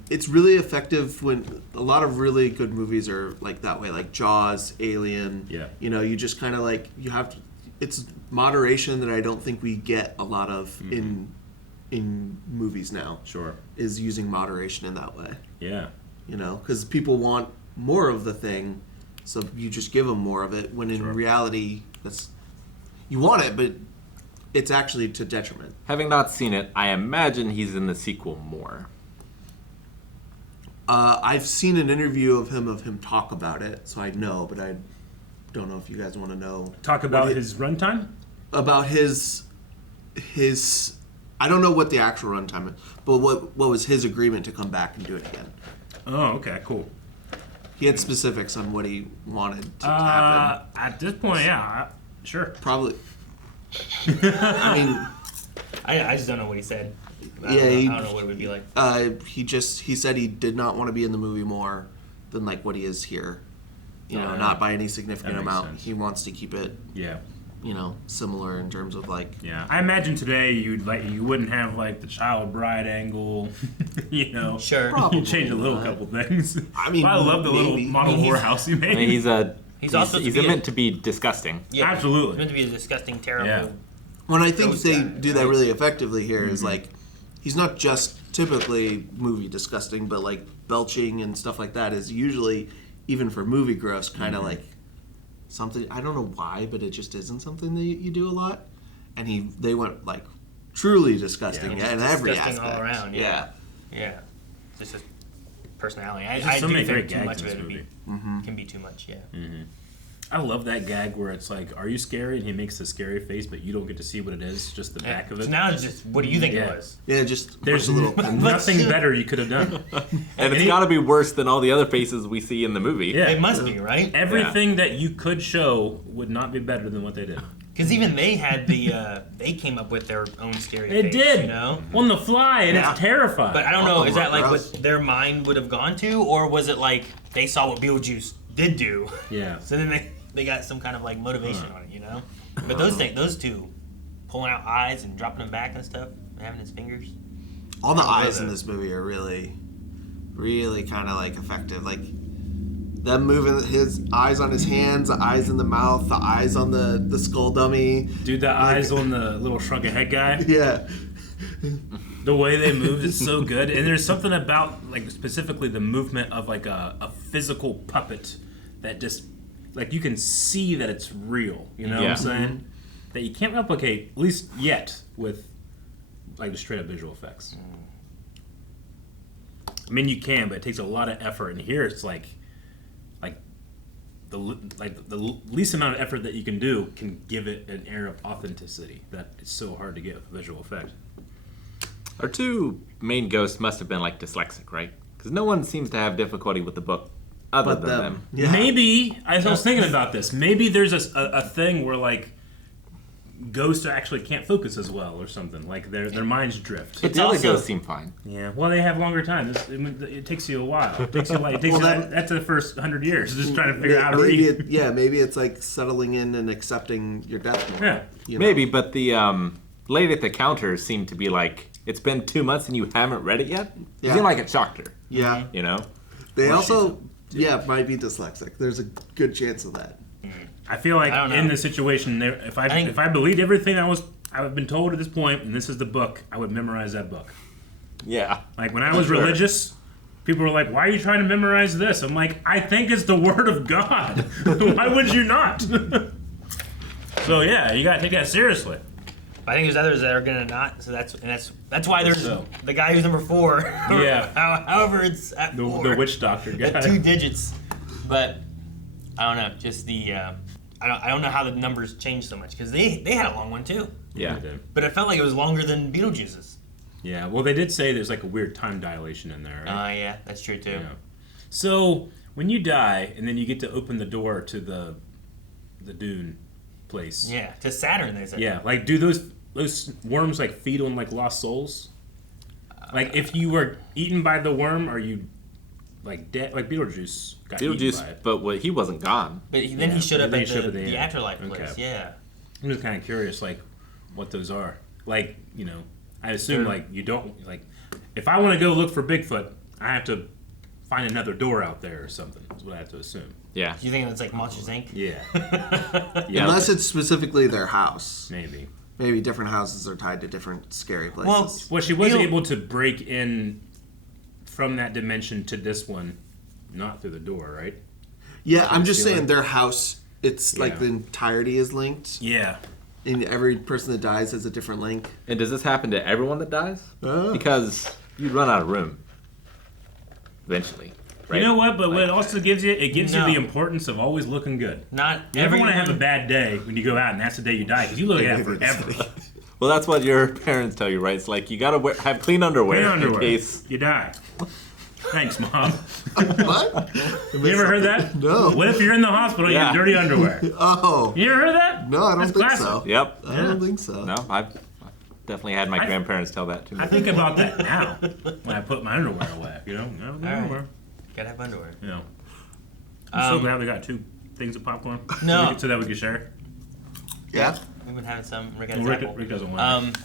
it's really effective when a lot of really good movies are like that way, like Jaws, Alien. Yeah. You know, you just kind of like you have to. It's moderation that I don't think we get a lot of in movies now. Sure. Is using moderation in that way. Yeah. You know, because people want more of the thing, so you just give them more of it. When in reality, that's you want it, but it's actually to detriment. Having not seen it, I imagine he's in the sequel more. I've seen an interview of him talk about it, so I know, but I don't know if you guys want to know. Talk about his runtime? About his I don't know what the actual runtime is, but what was his agreement to come back and do it again. Oh, okay, cool. He had specifics on what he wanted to happen. At this point, yeah, sure. Probably. I mean, I just don't know what he said. I don't know what it would be like. He said he did not want to be in the movie more than like what he is here. You know, not by any significant amount. Sense. He wants to keep it. Yeah. You know, similar in terms of like. Yeah, I imagine today you wouldn't have like the child bride angle. You know, sure. You change a little couple things. I mean, I love the little model whorehouse you made. I mean, he's also meant to be disgusting. Yeah, absolutely. He's meant to be a disgusting, terrible. Yeah. When I think they do that really effectively here is like, he's not just typically movie disgusting, but like belching and stuff like that is usually, even for movie gross, kind of like something, I don't know why, but it just isn't something that you do a lot. And they went like truly disgusting in every disgusting aspect. all around. Yeah. It's just personality. I so do many think great too gags much in of this it movie. can be too much. Yeah. Mm-hmm. I love that gag where it's like, "Are you scary?" and he makes the scary face, but you don't get to see what it is, just the back of it. So now it's just, what do you think it was? Yeah, just there's nothing better you could have done. And it's got to be worse than all the other faces we see in the movie. Yeah, it must be, right? Everything that you could show would not be better than what they did. Because even they had they came up with their own scary face. It did. You know? On the fly, and it's terrifying. But I don't know, is that like what their mind would have gone to, or was it like they saw what Beetlejuice did do? Yeah. So then they got some kind of like motivation on it, you know? But those two, pulling out eyes and dropping them back and stuff, and having his fingers. All the eyes in this movie are really, really kind of like effective. Like them moving his eyes on his hands, the eyes in the mouth, the eyes on the skull dummy. Dude, the eyes on the little shrunken head guy. Yeah. The way they moved is so good. And there's something about, like, specifically the movement of, like, a physical puppet that just, like, you can see that it's real. You know what I'm saying? That you can't replicate, at least yet, with, like, the straight-up visual effects. I mean, you can, but it takes a lot of effort. And here it's like the least amount of effort that you can do can give it an air of authenticity that is so hard to get with a visual effect. Our two main ghosts must have been like dyslexic, right? Because no one seems to have difficulty with the book other than them. Yeah. Maybe, I was thinking about this, maybe there's a thing where like ghosts actually can't focus as well or something. Like their minds drift. But the other ghosts seem fine. Yeah, well, they have longer time. It takes you a while. It takes you that's the first 100 years, just trying to figure out how to read. Maybe it's like settling in and accepting your death more. Yeah. You know? Maybe, but the lady at the counter seemed to be like, it's been 2 months and you haven't read it yet? Yeah. It seemed like it shocked her. Yeah. You know? They also, might be dyslexic. There's a good chance of that. I feel like in this situation, if I believed everything I've been told at this point, and this is the book, I would memorize that book. Yeah. Like when I was religious, people were like, "Why are you trying to memorize this?" I'm like, "I think it's the word of God. Why would you not?" So yeah, you gotta take that seriously. I think there's others that are gonna not. So that's why there's the guy who's number 4. Yeah. However, it's at 4. The witch doctor guy. At 2 digits, but I don't know. Just the I don't know how the numbers changed so much because they had a long one too. Yeah. But it felt like it was longer than Beetlejuice's. Yeah. Well, they did say there's like a weird time dilation in there. Right? Yeah, that's true too. Yeah. So when you die and then you get to open the door to the dune place. Yeah, to Saturn they said. Yeah, like do those worms like feed on like lost souls? Like if you were eaten by the worm, are you like dead? Like Beetlejuice got eaten by it. But he wasn't gone. But then he showed up at the Afterlife place. Okay. Yeah. I'm just kind of curious, like what those are. Like I assume like you don't like. If I want to go look for Bigfoot, I have to find another door out there or something. Is what I have to assume. Yeah. You think it's like Monsters Inc? Yeah. Unless it's specifically their house. Maybe. Maybe different houses are tied to different scary places. Well, she was able to break in from that dimension to this one, not through the door, right? Yeah, I'm just saying their house, it's like the entirety is linked. Yeah. And every person that dies has a different link. And does this happen to everyone that dies? Because you'd run out of room eventually. Right? You know what? But what it also gives you, it gives No. you the importance of always looking good. Not You never want to everyone- have a bad day when you go out and that's the day you die because you look at it forever. Well, that's what your parents tell you, right? It's like you gotta have clean underwear, Clean underwear. in case you die. Thanks, Mom. What? You ever heard that? No. What if you're in the hospital and you have dirty underwear? Oh. You ever heard that? No, I don't That's think classic. so. Yep. I don't think so. No, I've definitely had my grandparents tell that to me. I think about that now when I put my underwear away. You know, no All right. underwear. Gotta have underwear. You know. I'm so glad we got 2 things of popcorn. No. So that we could share. Yeah. We've been having some. Rick, Rick doesn't want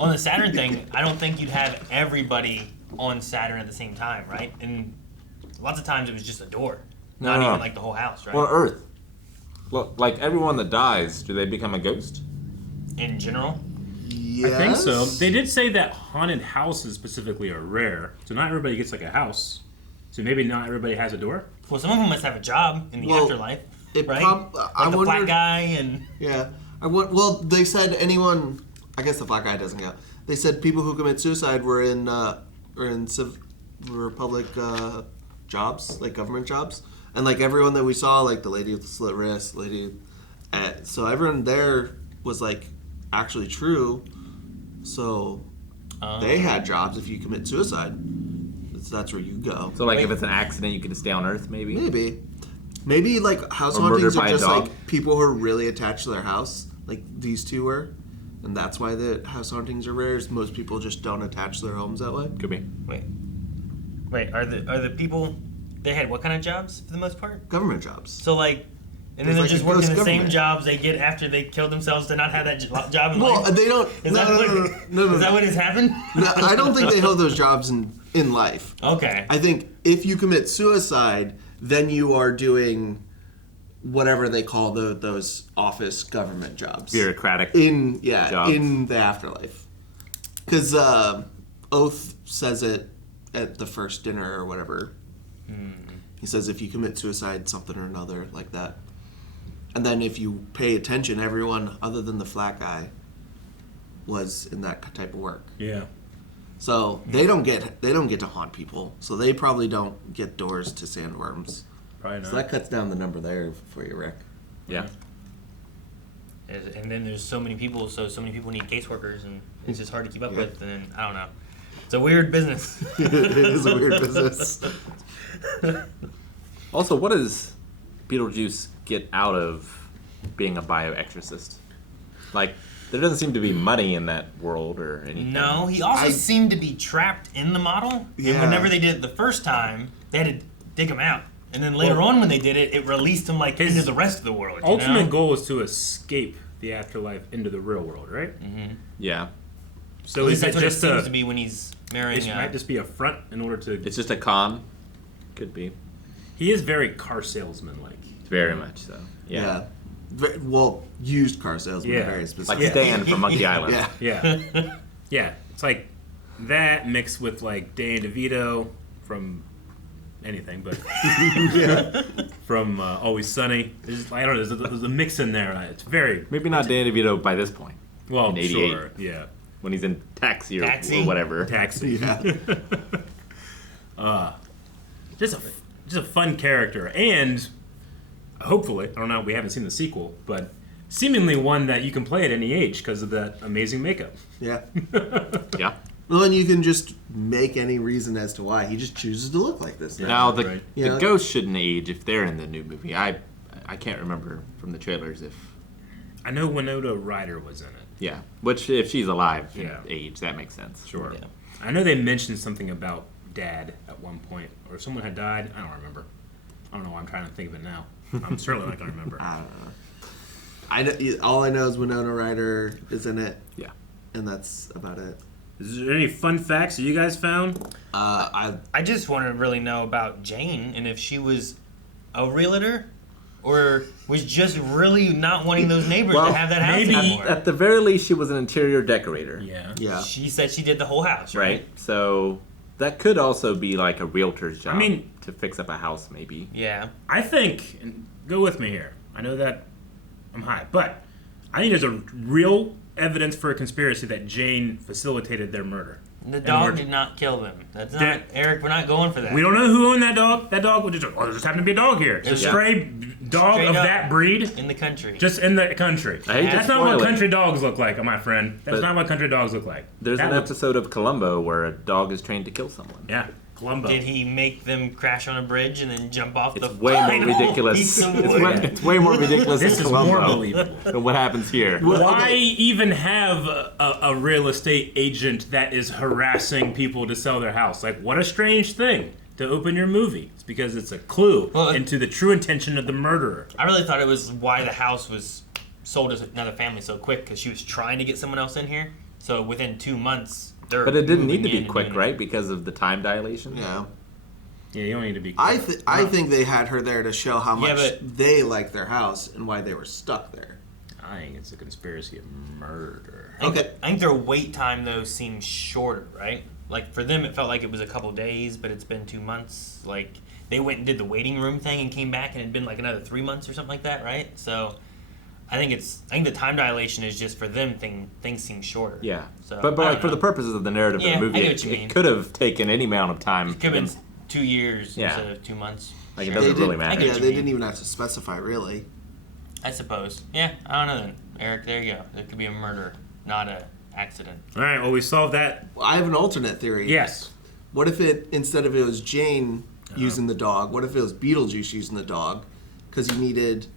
on the Saturn thing, I don't think you'd have everybody on Saturn at the same time, right? And lots of times it was just a door, not even like the whole house, right? Well, Earth. Well, like everyone that dies, do they become a ghost? In general? Yes. I think so. They did say that haunted houses specifically are rare, so not everybody gets like a house. So maybe not everybody has a door. Well, some of them must have a job in the afterlife, right? I Like the wonder, black guy and Yeah. Well, they said anyone. I guess the black guy doesn't count. They said people who commit suicide were in public jobs, like government jobs, and like everyone that we saw, like the lady with the slit wrist, so everyone there was like actually true. So they had jobs. If you commit suicide, that's where you go. So like if it's an accident, you can just stay on Earth, maybe? Maybe like house Or hauntings murdered by are a just dog. like people who are really attached to their house, like these two were, and that's why the house hauntings are rare. Is most people just don't attach their homes that way. Could be. Wait, are the people they had what kind of jobs for the most part? Government jobs. So like, and then There's they're like just a working ghost the same government. jobs they get after they kill themselves to not have that job in Well, life. they don't. Is that what has happened? No, I don't think they hold those jobs in life. Okay. I think if you commit suicide, then you are doing whatever they call those office government jobs. Bureaucratic jobs. In the afterlife. Because Oath says it at the first dinner or whatever. He says if you commit suicide, something or another like that. And then if you pay attention, everyone other than the flat guy was in that type of work. Yeah. So they don't get to haunt people. So they probably don't get doors to sandworms. Probably not. So that cuts down the number there for you, Rick. Yeah. And then there's so many people, so many people need caseworkers, and it's just hard to keep up with. And then, I don't know. It's a weird business. It is a weird business. Also, what does Beetlejuice get out of being a bioexorcist? Like, there doesn't seem to be money in that world or anything. No, he also seemed to be trapped in the model. Yeah. And whenever they did it the first time, they had to dig him out. And then later on when they did it, it released him like into the rest of the world. You Ultimate know? goal is to escape the afterlife into the real world, right? Mm-hmm. Yeah. So At least is it that's what it just seems to be when he's marrying. It might just be a front in order to. It's just a con. Could be. He is very car salesman like. Very much so. Yeah. Well, used car salesman, Yeah. very specific. Like Stan from Monkey Island. Yeah. Yeah. Yeah. It's like that mixed with like Danny DeVito from anything, but from Always Sunny. I don't know. There's a mix in there. It's very Maybe not Danny DeVito by this point. well. In '88. Sure. Yeah. When he's in Taxi or Taxi? whatever. Taxi. Yeah. Just a fun character, and hopefully, I don't know. We haven't seen the sequel, but seemingly one that you can play at any age because of that amazing makeup. Yeah. Yeah. Well, and you can just make any reason as to why. He just chooses to look like this. Now the Right. Yeah. ghosts shouldn't age if they're in the new movie. I can't remember from the trailers if I know Winona Ryder was in it. yeah, which if she's alive in Yeah. age that makes sense. Sure. Yeah. I know they mentioned something about Dad at one point, or someone had died. I don't remember. I don't know why I'm trying to think of it now. I'm certainly not going to remember. I don't know. All I know is Winona Ryder is in it. Yeah. And that's about it. Is there any fun facts that you guys found? I just want to really know about Jane and if she was a realtor or was just really not wanting those neighbors to have that house anymore. At the very least, she was an interior decorator. Yeah. She said she did the whole house, right? So that could also be like a realtor's job. I mean, to fix up a house, maybe. Yeah. I think, and go with me here. I know that I'm high, but I think there's a real evidence for a conspiracy that Jane facilitated their murder. The dog did not kill them. That's not, Eric, we're not going for that. We don't know who owned that dog. That dog was just, there just happened to be a dog here. It's a stray dog of that breed. In the country. Just in the country. That's not what country dogs look like, my friend. That's not what country dogs look like. There's an episode of Columbo where a dog is trained to kill someone. Yeah, Columbo. Did he make them crash on a bridge and then jump off the way more ridiculous. It's way more ridiculous This in is Columbo more believable. than what happens here. Why even have a real estate agent that is harassing people to sell their house? Like, what a strange thing to open your movie. It's because it's a clue into the true intention of the murderer. I really thought it was why the house was sold to another family so quick, because she was trying to get someone else in here. So within 2 months, they're But it didn't need to moving be in quick, and right? Because of the time dilation? Yeah. Yeah, you don't need to be I think they had her there to show how much but- they liked their house and why they were stuck there. I think it's a conspiracy of murder. I think their wait time, though, seems shorter, right? Like, for them, it felt like it was a couple days, but it's been 2 months. Like, they went and did the waiting room thing and came back, and it'd been like another 3 months or something like that, right? So, I think the time dilation is just for them, things seem shorter. Yeah. So, But like, for the purposes of the narrative of Yeah, the movie, I get what you mean. it could have taken any amount of time. It could have been 2 years Yeah. instead of 2 months. Like, it doesn't really matter. Yeah, they didn't even have to specify, really. I suppose. Yeah, I don't know then. Eric, there you go. There could be a murder, not a accident. All right, well, we solved that. Well, I have an alternate theory. Yes. What if instead of it was Jane using the dog, what if it was Beetlejuice using the dog? Because he needed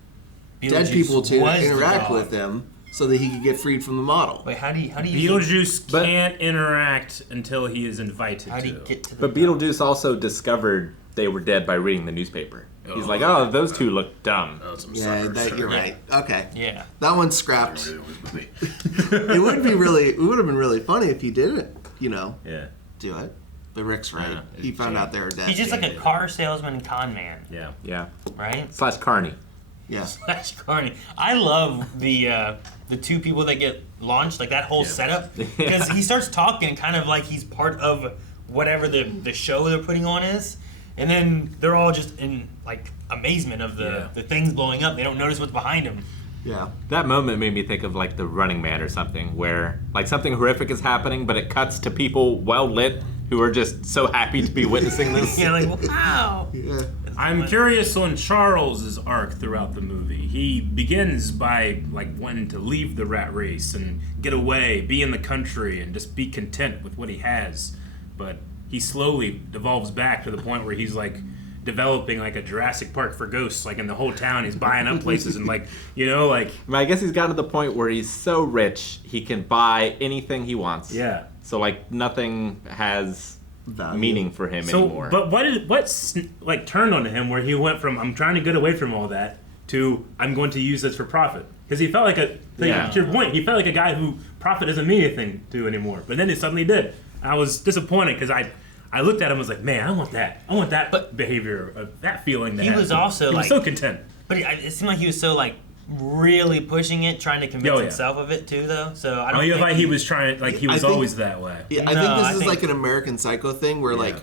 dead Beetlejuice people to was the interact dog. with him so that he could get freed from the model. Wait, how do you Beetlejuice can't interact until he is invited How do to. you get to the But Beetlejuice also discovered they were dead by reading the newspaper. He's like, oh, those two look dumb. Yeah, you're right. Okay. Yeah. That one's scrapped. It would have been really funny if he didn't, do it. But Rick's right. He found out they were dead. He's just like a car salesman and con man. Yeah. Yeah. Right? / Carney. Yeah. / Carney. I love the two people that get launched, like that whole setup. Because he starts talking kind of like he's part of whatever the show they're putting on is. And then they're all just in like amazement of the things blowing up. They don't notice what's behind them. Yeah. That moment made me think of like The Running Man or something, where like something horrific is happening, but it cuts to people well lit who are just so happy to be witnessing this. Yeah, like, wow. Yeah. I'm curious on Charles's arc throughout the movie. He begins by like wanting to leave the rat race and get away, be in the country, and just be content with what he has. But he slowly devolves back to the point where he's like developing like a Jurassic Park for ghosts, like in the whole town. He's buying up places and like, I guess he's gotten to the point where he's so rich he can buy anything he wants. Yeah. So like nothing has meaning for him anymore. But what's like turned on him where he went from I'm trying to get away from all that to I'm going to use this for profit? Because he felt like to your point, he felt like a guy who profit doesn't mean anything to anymore. But then it suddenly did. I was disappointed because I looked at him and was like, man, I want that behavior, that feeling. He was also he was so content. But it seemed like he was so like really pushing it, trying to convince himself of it too, though. So I don't. You like he was trying, like he was always that way. Yeah, I think this is like an American Psycho thing where like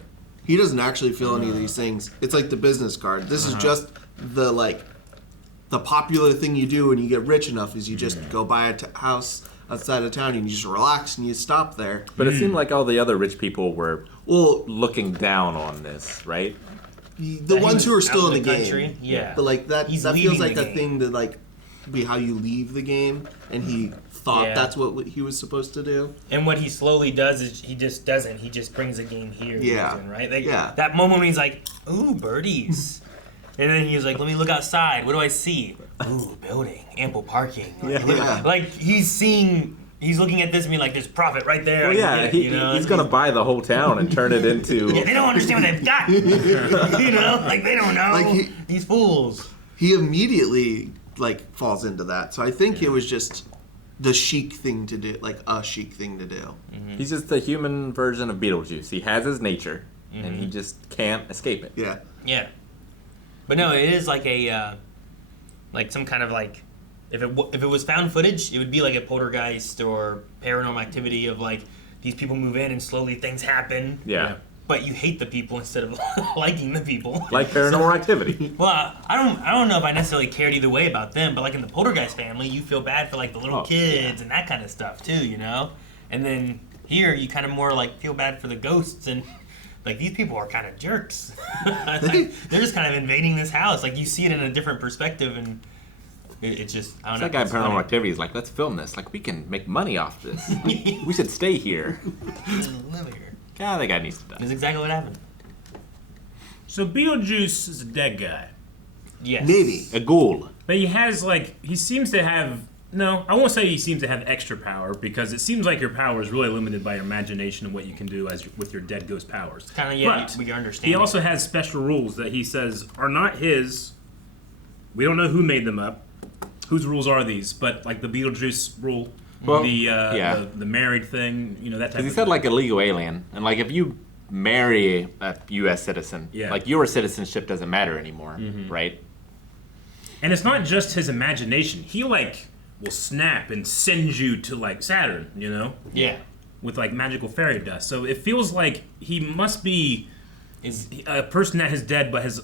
he doesn't actually feel any of these things. It's like the business card. This is just the popular thing you do when you get rich enough is you just go buy a house outside of town and you just relax and you stop there. But it seemed like all the other rich people were looking down on this, right? The ones who are still in the country, game. yeah. But like that He's feels leaving like the a game. thing to like be how you leave the game, and he thought that's what he was supposed to do. And what he slowly does is he just doesn't. He just brings the game here. Yeah. Right? That moment when he's like, ooh, birdies. And then he was like, let me look outside. What do I see? Ooh, building, ample parking. Like he's looking at this and being like, there's profit right there. Well, yeah, he's going to buy the whole town and turn it into... Yeah, they don't understand what they've got. Like they don't know. Like these fools. He immediately falls into that. So I think it was just the chic thing to do, like a chic thing to do. He's just the human version of Beetlejuice. He has his nature, and he just can't escape it. Yeah. Yeah. But no, it is like a, like some kind of like, if it was found footage, it would be like a poltergeist or paranormal activity of like, these people move in and slowly things happen. Yeah. But you hate the people instead of liking the people. Like Paranormal Activity. Well, I don't know if I necessarily cared either way about them, but like in the Poltergeist family, you feel bad for like the little kids and that kind of stuff too, you know? And then here, you kind of more like feel bad for the ghosts and like these people are kind of jerks. Like, they're just kind of invading this house. Like you see it in a different perspective and it's just, I don't know. That guy in Paranormal Activity is like, let's film this. Like, we can make money off this. We should stay here. Live here. God, that guy needs to die. That's exactly what happened. So Beetlejuice is a dead guy. Yes. Maybe. A ghoul. But he has, like, he seems to have, no, I won't say he seems to have extra power, because it seems like your power is really limited by your imagination and what you can do with your dead ghost powers. Kind of, yeah, But with your understanding. he also has special rules that he says are not his. We don't know who made them up. Whose rules are these? But, like, the Beetlejuice rule, the married thing, you know, that type of thing. Because he said, like, illegal alien. And, like, if you marry a U.S. citizen, like, your citizenship doesn't matter anymore, right? And it's not just his imagination. He, like, will snap and send you to, like, Saturn, you know? Yeah. With, like, magical fairy dust. So it feels like he must be a person that is dead but has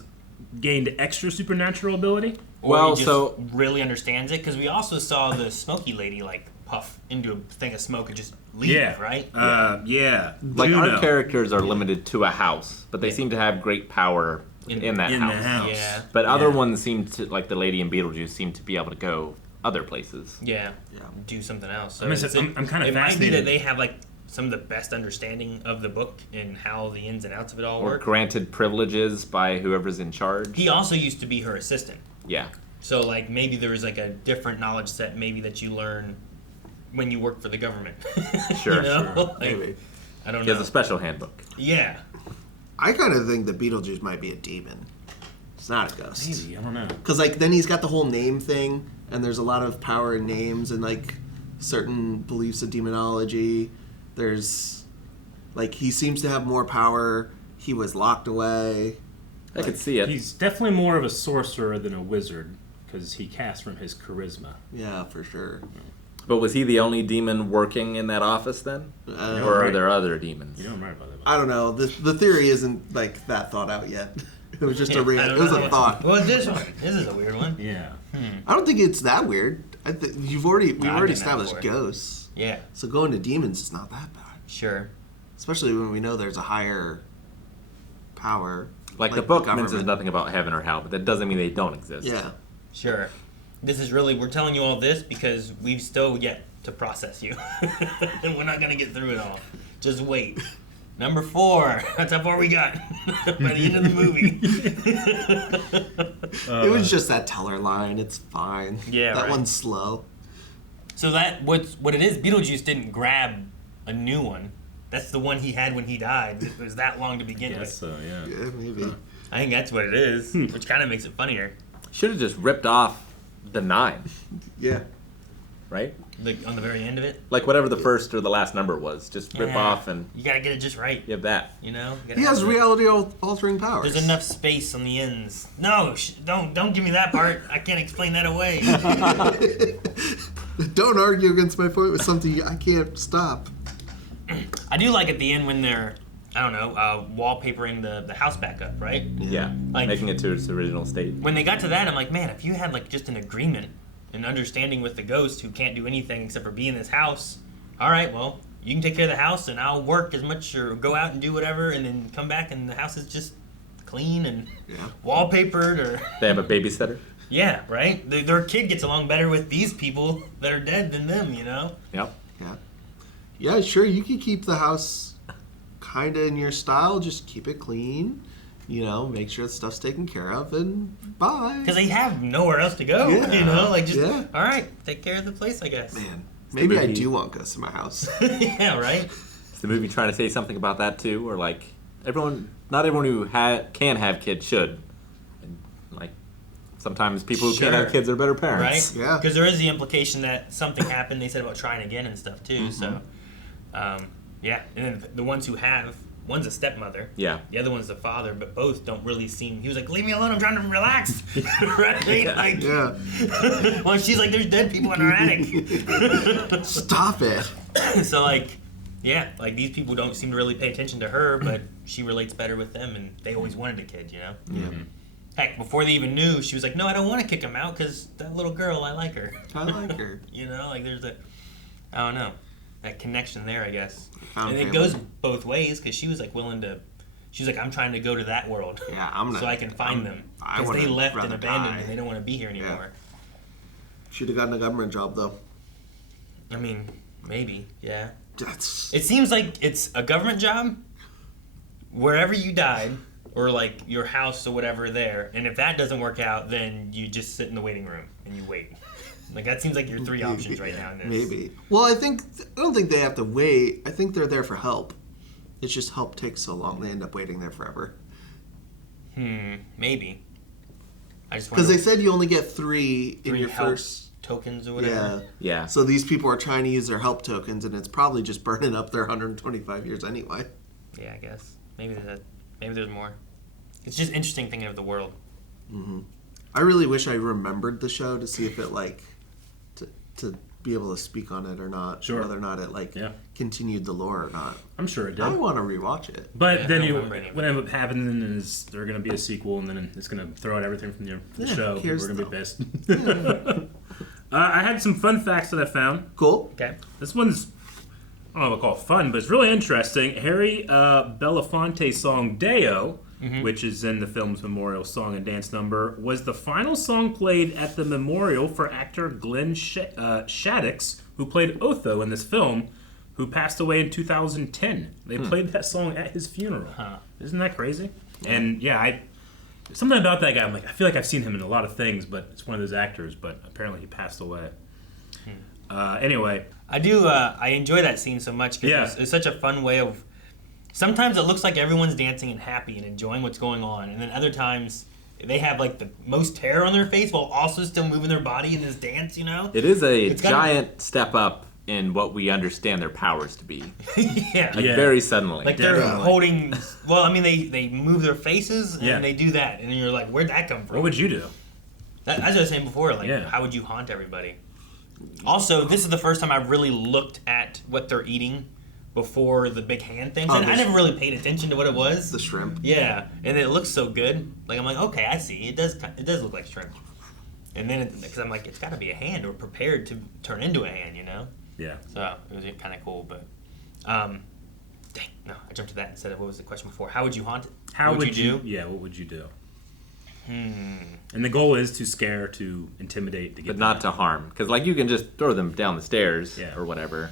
gained extra supernatural ability. Or he just really understands it, because we also saw the smoky lady, like, puff into a thing of smoke and just leave, right? Like, our characters are limited to a house, but they seem to have great power in that house. The house. Yeah. But other ones seem to, like the lady in Beetlejuice, seem to be able to go other places. Yeah. Do something else. So I'm kind of it might be fascinated. that they have, like, some of the best understanding of the book and how the ins and outs of it all Or work. granted privileges by whoever's in charge. He also used to be her assistant. Yeah. So, like, maybe there was, like, a different knowledge set maybe that you learn when you work for the government. Sure, You know? sure. Like, Maybe. I don't He know. has a special handbook. Yeah. I kind of think that Beetlejuice might be a demon. It's not a ghost. Maybe, I don't know. Because, like, then he's got the whole name thing, and there's a lot of power in names and, like, certain beliefs of demonology. There's, like, he seems to have more power. He was locked away. I could see it. He's definitely more of a sorcerer than a wizard, because he casts from his charisma. Yeah, for sure. But was he the only demon working in that office then? Or are there other demons? You don't remember that. I don't know. The theory isn't, like, that thought out yet. It was just a thought. Well, this is a weird one. Yeah. I don't think it's that weird. We've already established for it. ghosts. Yeah. So going to demons is not that bad. Sure. Especially when we know there's a higher power. Like the book government. mentions nothing about heaven or hell, but that doesn't mean they don't exist. Yeah. Sure. This is really, we're telling you all this because we've still yet to process you. And we're not going to get through it all. Just wait. Number 4. That's how far we got by the end of the movie. It was just that teller line. It's fine. Yeah, that right. one's slow. So that what it is, Beetlejuice didn't grab a new one. That's the one he had when he died. It was that long to begin with. So, yeah. Yeah, maybe. I think that's what it is, which kind of makes it funnier. Should have just ripped off the 9. Yeah. Right? Like on the very end of it? Like whatever the first or the last number was. Just rip off and... You gotta get it just right. You have that. You know? He has reality-altering powers. There's enough space on the ends. No, don't give me that part. I can't explain that away. Don't argue against my point with something I can't stop. I do like at the end when they're, I don't know, wallpapering the house back up, right? Yeah. Like, making it to its original state. When they got to that, I'm like, man, if you had like just an agreement, an understanding with the ghost who can't do anything except for be in this house, all right, well, you can take care of the house and I'll work as much or go out and do whatever and then come back and the house is just clean and wallpapered or... They have a babysitter? Yeah, right? Their kid gets along better with these people that are dead than them, you know? Yep. Yeah. Yeah, sure, you can keep the house kind of in your style. Just keep it clean. You know, make sure the stuff's taken care of, and bye. Because they have nowhere else to go, Yeah. you know? Like, just, Yeah. all right, take care of the place, I guess. Man, maybe I do want ghosts in my house. Yeah, right? Is the movie trying to say something about that too? Or like, not everyone who can have kids should. And, like, Sometimes people who can't Sure. have kids are better parents. Right? Because there is the implication that something happened. They said about trying again and stuff too. So, yeah. And then the ones who have, one's a stepmother. Yeah. The other one's the father, but both don't really seem. He was like, "Leave me alone. I'm trying to relax." Right? Like, Yeah. well, she's like, "There's dead people in her attic." Stop it. So like, yeah, like these people don't seem to really pay attention to her, but she relates better with them, and they always wanted a kid, you know. Yeah. Heck, before they even knew, she was like, "No, I don't want to kick him out because that little girl, I like her." I like her. You know, like there's a, I don't know, that connection there, I guess. Found And it family. goes both ways because she was like willing to. She's like, "I'm trying to go to that world, Yeah, I'm gonna. so I can find them because they left and abandoned, and they don't want to be here anymore." Should have gotten a government job though. I mean, maybe, yeah. That's. It seems like it's a government job wherever you died, or like your house or whatever there. And if that doesn't work out, then you just sit in the waiting room and you wait. Like that seems like your three options right now in this. Maybe. Well, I don't think they have to wait. I think they're there for help. It's just help takes so long. They end up waiting there forever. Maybe. I just Because they said you only get three in your help first tokens or whatever. Yeah. So these people are trying to use their help tokens, and it's probably just burning up their 125 years anyway. Yeah, I guess. Maybe there's more. It's just interesting thinking of the world. Mm-hmm. I really wish I remembered the show to see if it to be able to speak on it or not. Sure. Whether or not it continued the lore or not. I'm sure it did. I want to rewatch it. But Yeah, then I don't remember any of what ended up happening is there's going to be a sequel, and then it's going to throw out everything from the Yeah, show. who cares, We're going to be pissed. I had some fun facts that I found. Cool. Okay. This one's, I don't know what to call it fun, but it's really interesting. Harry Belafonte's song Deo, which is in the film's memorial song and dance number, was the final song played at the memorial for actor Glenn Shaddix, who played Otho in this film, who passed away in 2010. They played that song at his funeral. Isn't that crazy? And yeah, something about that guy, I'm like, I feel like I've seen him in a lot of things, but it's one of those actors, but apparently he passed away. Anyway. I enjoy that scene so much because Yeah. it's such a fun way of. Sometimes it looks like everyone's dancing and happy and enjoying what's going on, and then other times they have like the most terror on their face while also still moving their body in this dance. You know, It is a It's gotta giant step up in what we understand their powers to be. yeah, Like very suddenly. like they're holding. Well, I mean, they move their faces and Yeah. they do that, and you're like, where'd that come from? What would you do? As I was saying before, like, Yeah. how would you haunt everybody? Also, this is the first time I've really looked at what they're eating before the big hand thing. I never really paid attention to what it was. The shrimp. Yeah, and it looks so good. Like I'm like, okay, I see. It does look like shrimp. And then because I'm like, it's got to be a hand or prepared to turn into a hand, you know? Yeah. So it was kind of cool, but dang, no, I jumped to that instead of what was the question before? How would you haunt it? How what would you do? Yeah, what would you do? And the goal is to scare, to intimidate, to get But not to harm. Because like you can just throw them down the stairs or whatever.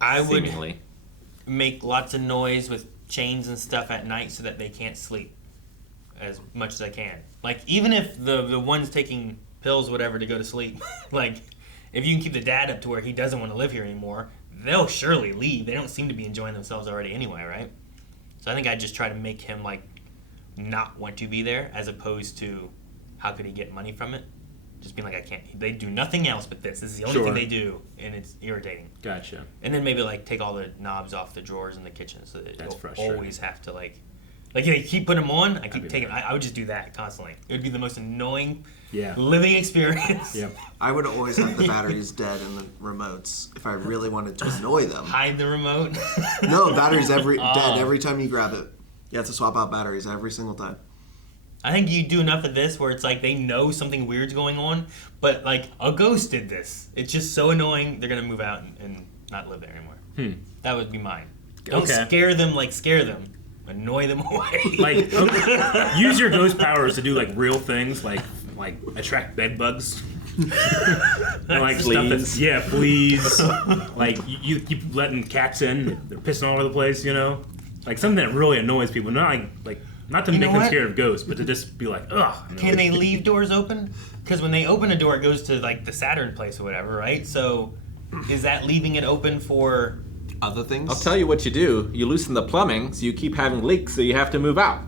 I would seemingly. make lots of noise with chains and stuff at night so that they can't sleep as much as I can. Like even if the one's taking pills, whatever, to go to sleep, like if you can keep the dad up to where he doesn't want to live here anymore, they'll surely leave. They don't seem to be enjoying themselves already anyway, right? So I think I'd just try to make him like not want to be there, as opposed to how could he get money from it? Just being like, I can't. They do nothing else but this. This is the only thing they do, and it's irritating. Gotcha. And then maybe like take all the knobs off the drawers in the kitchen, so that That's you'll frustrating. always have to like if they keep putting them on. I keep taking. I would just do that constantly. It would be the most annoying living experience. Yeah. I would always have the batteries dead in the remotes if I really wanted to annoy them. Hide the remote. No, batteries dead Oh. every time you grab it. You have to swap out batteries every single time. I think you do enough of this where it's like they know something weird's going on, but like a ghost did this. It's just so annoying. They're gonna move out and not live there anymore. That would be mine. Don't scare them like scare them. Annoy them away. Like use your ghost powers to do like real things, like attract bed bugs. Like stuff that's fleas. Like you keep letting cats in, they're pissing all over the place, you know. Like something that really annoys people, not not to You make know them what? scared of ghosts, but to just be like, ugh. Can they leave doors open? Because when they open a door, it goes to like the Saturn place or whatever, right? So is that leaving it open for other things? I'll tell you what you do. You loosen the plumbing, so you keep having leaks, so you have to move out.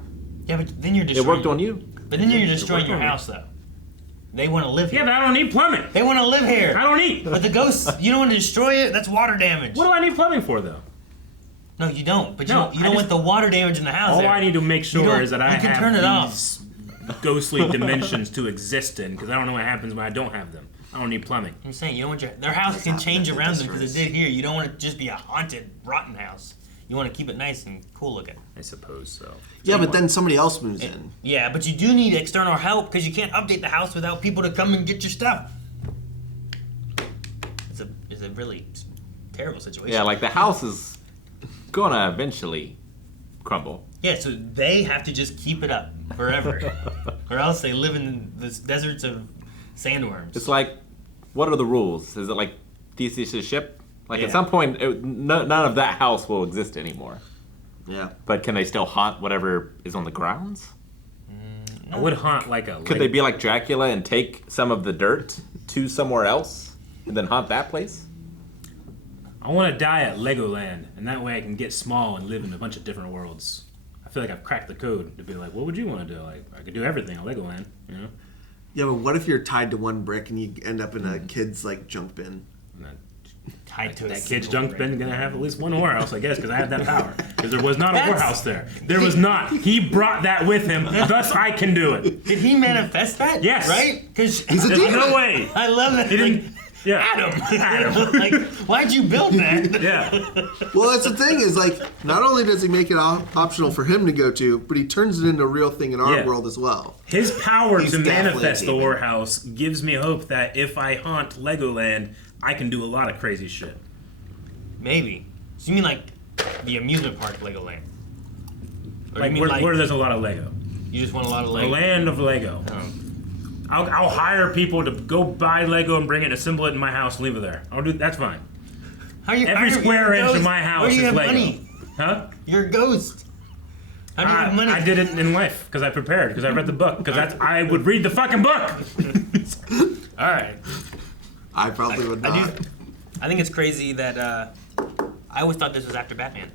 Yeah, but then you're It destroying. worked on you. But then you're destroying your house, though. They want to live here. Yeah, but I don't need plumbing. They want to live here. I don't need. But the ghosts, you don't want to destroy it. That's water damage. What do I need plumbing for, though? No, you don't. But No, you don't want the water damage in the house. All there. I need to make sure is that I can have turn it these ghostly dimensions to exist in, because I don't know what happens when I don't have them. I don't need plumbing. I'm saying you don't want their house can change around them because it did here. You don't want it to just be a haunted, rotten house. You want to keep it nice and cool looking. I suppose so. Yeah, but then somebody else moves in. Yeah, but you do need external help because you can't update the house without people to come and get your stuff. It's a really terrible situation. Yeah, like the house is gonna eventually crumble. Yeah, so they have to just keep it up forever, or else they live in the deserts of sandworms. It's like, what are the rules? Is it like Theseus' ship? Like Yeah. at some point, none of that house will exist anymore. Yeah. But can they still haunt whatever is on the grounds? I would haunt like a. Could they be like Dracula and take some of the dirt to somewhere else and then haunt that place? I want to die at Legoland, and that way I can get small and live in a bunch of different worlds. I feel like I've cracked the code to be like, what would you want to do? Like, I could do everything at Legoland, you know? Yeah, but what if you're tied to one brick and you end up in a kid's like junk bin? Tied to that kid's junk bin gonna have at least one whorehouse, I guess, because I have that power. Because there was not a whorehouse there. There was not. He brought that with him. Thus, I can do it. Did he manifest that? Yes. Right? Because He's a demon. No way. I love that. He didn't. Yeah. Adam. Like, why'd you build that? Yeah. Well, that's the thing is like, not only does he make it optional for him to go to, but he turns it into a real thing in our Yeah. world as well. His power He's to definitely manifest a the demon. whorehouse gives me hope that if I haunt Legoland, I can do a lot of crazy shit. Maybe. So you mean like the amusement park Legoland? Or Like you mean where there's a lot of Lego. You just want a lot of The Lego? land of Lego. I'll hire people to go buy Lego and bring it and assemble it in my house and leave it there. That's fine. Every square inch of my house is Lego. Money? Huh? You're a ghost. How do you have money? I did it in life because I prepared, because I read the book, because I would read the fucking book. All right. I probably would not. I think it's crazy that I always thought this was after Batman.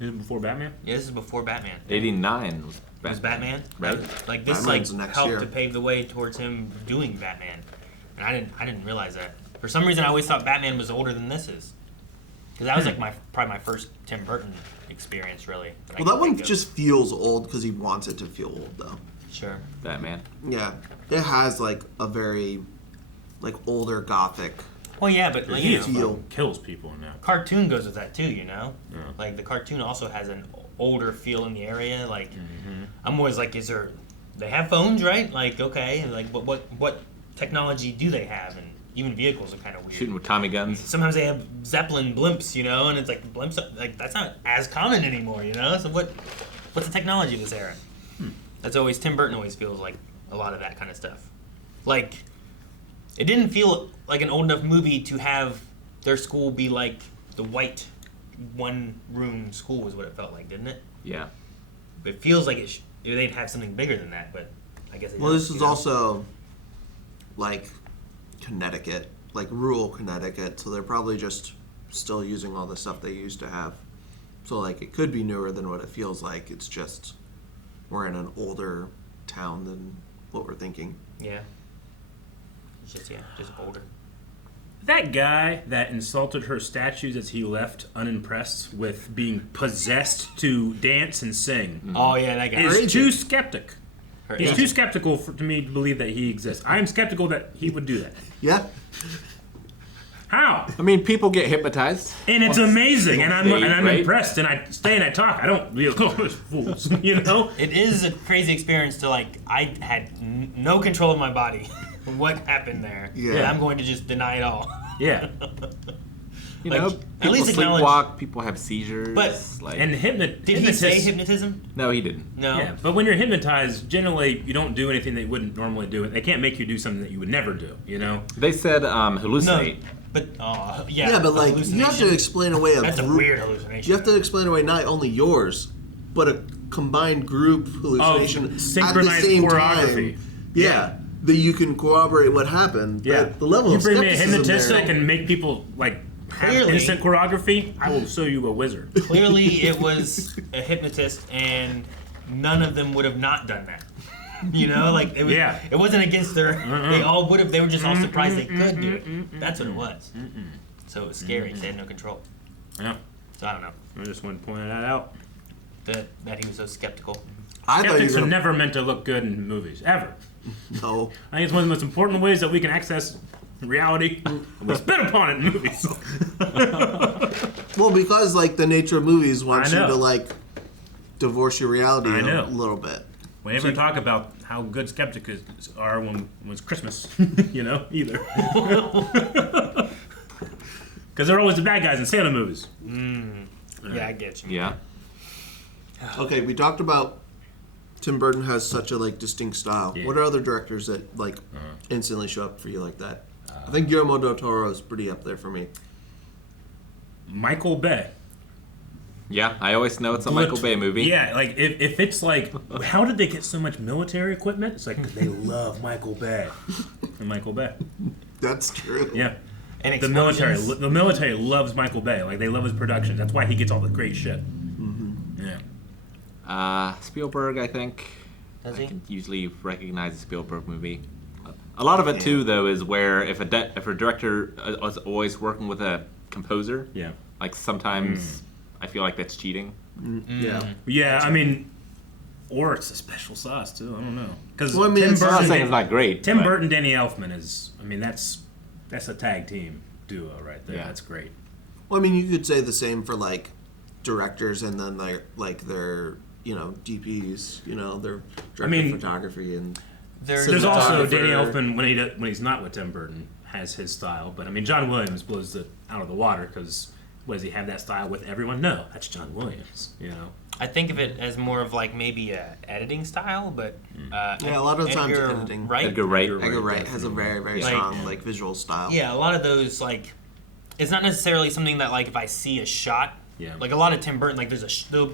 Is it before Batman? Yeah, this is before Batman. 89 was Batman. Was Batman? Right. Like this, Batman's like next helped year. to pave the way towards him doing Batman, and I didn't realize that. For some reason, I always thought Batman was older than this is, because that was like probably my first Tim Burton experience, really. Well, that one just feels old because he wants it to feel old, though. Sure. Batman. Yeah, it has like a very, like older gothic. Well, yeah, but like, you know, feel. Kills people now. Cartoon goes with that too, you know. Yeah. Like the cartoon also has an older feel in the area. Like I'm always like, is there? They have phones, right? Like okay, like what technology do they have? And even vehicles are kind of weird. Shooting with Tommy guns. Sometimes they have Zeppelin blimps, you know, and it's like blimps like that's not as common anymore, you know. So what's the technology of this era? That's always Tim Burton always feels like a lot of that kind of stuff. Like it didn't feel like an old enough movie to have their school be like the white one-room school was what it felt like, didn't it? Yeah. It feels like they'd have something bigger than that, but I guess they Well, don't, this is you know? also like Connecticut, like rural Connecticut, so they're probably just still using all the stuff they used to have. So like it could be newer than what it feels like. It's just we're in an older town than what we're thinking. Yeah. It's just older. That guy that insulted her statues as he left unimpressed with being possessed to dance and sing. Oh yeah, that guy. Is too skeptic. Her He's agent. too skeptical to me to believe that he exists. I am skeptical that he would do that. Yeah. How? I mean, people get hypnotized. And it's amazing, and I'm Right? impressed, and I stay and I talk. I don't be fools, you know. It is a crazy experience to like. I had no control of my body. What happened there? Yeah. And I'm going to just deny it all. Yeah. You Like, know, at people least acknowledge- sleepwalk, people have seizures. But- like, And Did he say hypnotism? no, he didn't. No. Yeah, but when you're hypnotized, generally you don't do anything that you wouldn't normally do. They can't make you do something that you would never do. You know. They said hallucinate. No. But yeah. Yeah, but like you hallucination. have to explain away That's a group. weird hallucination. You have to explain away not only yours, but a combined group hallucination at the synchronized same choreography. time. Yeah, that you can corroborate what happened. Yeah. But the level you of bring me a skepticism hypnotist there. that can make people like have Clearly- instant choreography. I will show you a wizard. Clearly, it was a hypnotist, and none of them would have not done that. You know, like it was. Yeah. It wasn't against their. They all would have. They were just all surprised they could do it. That's what it was. So it was scary. They had no control. Yeah. So I don't know. I just want to point that out. That he was so skeptical. Skeptics are never meant to look good in movies, ever. No. I think it's one of the most important ways that we can access reality. And we spit upon it in movies. Well, because like the nature of movies wants I you know. to like divorce your reality I know. a little bit. We never talk about how good skeptics are when it's Christmas, you know, either. Because they're always the bad guys in Santa movies. Yeah, I get you. Yeah. Okay, we talked about Tim Burton has such a like distinct style. Yeah. What are other directors that like instantly show up for you like that? I think Guillermo del Toro is pretty up there for me. Michael Bay. Yeah, I always know it's a Michael Bay movie. Yeah, like if it's like, how did they get so much military equipment? It's like 'cause they love Michael Bay. And Michael Bay. That's true. Yeah. And the military loves Michael Bay. Like they love his production. That's why he gets all the great shit. Yeah. Spielberg, I think. Does I he? can usually recognize a Spielberg movie. A lot of it too, though, is where if a director is always working with a composer. Yeah. Like sometimes I feel like that's cheating. Yeah. Yeah, I mean, or it's a special sauce too. I don't know. Because Well, I mean, Tim it's not Burton, saying it's not great. Tim but- Burton, Danny Elfman is. I mean, that's a tag team duo right there. Yeah. That's great. Well, I mean, you could say the same for like directors and then their DPs. You know, their director of photography and. There's also Danny Elfman when he's not with Tim Burton has his style, but I mean John Williams blows it out of the water because does he have that style with everyone? No, that's John Williams. You know. I think of it as more of like maybe a editing style, but Yeah, a lot of the times Edgar editing. Wright. Edgar Wright. Edgar Wright has a very, very strong like visual style. Yeah, a lot of those like, it's not necessarily something that like if I see a shot. Yeah. Like a lot of Tim Burton, like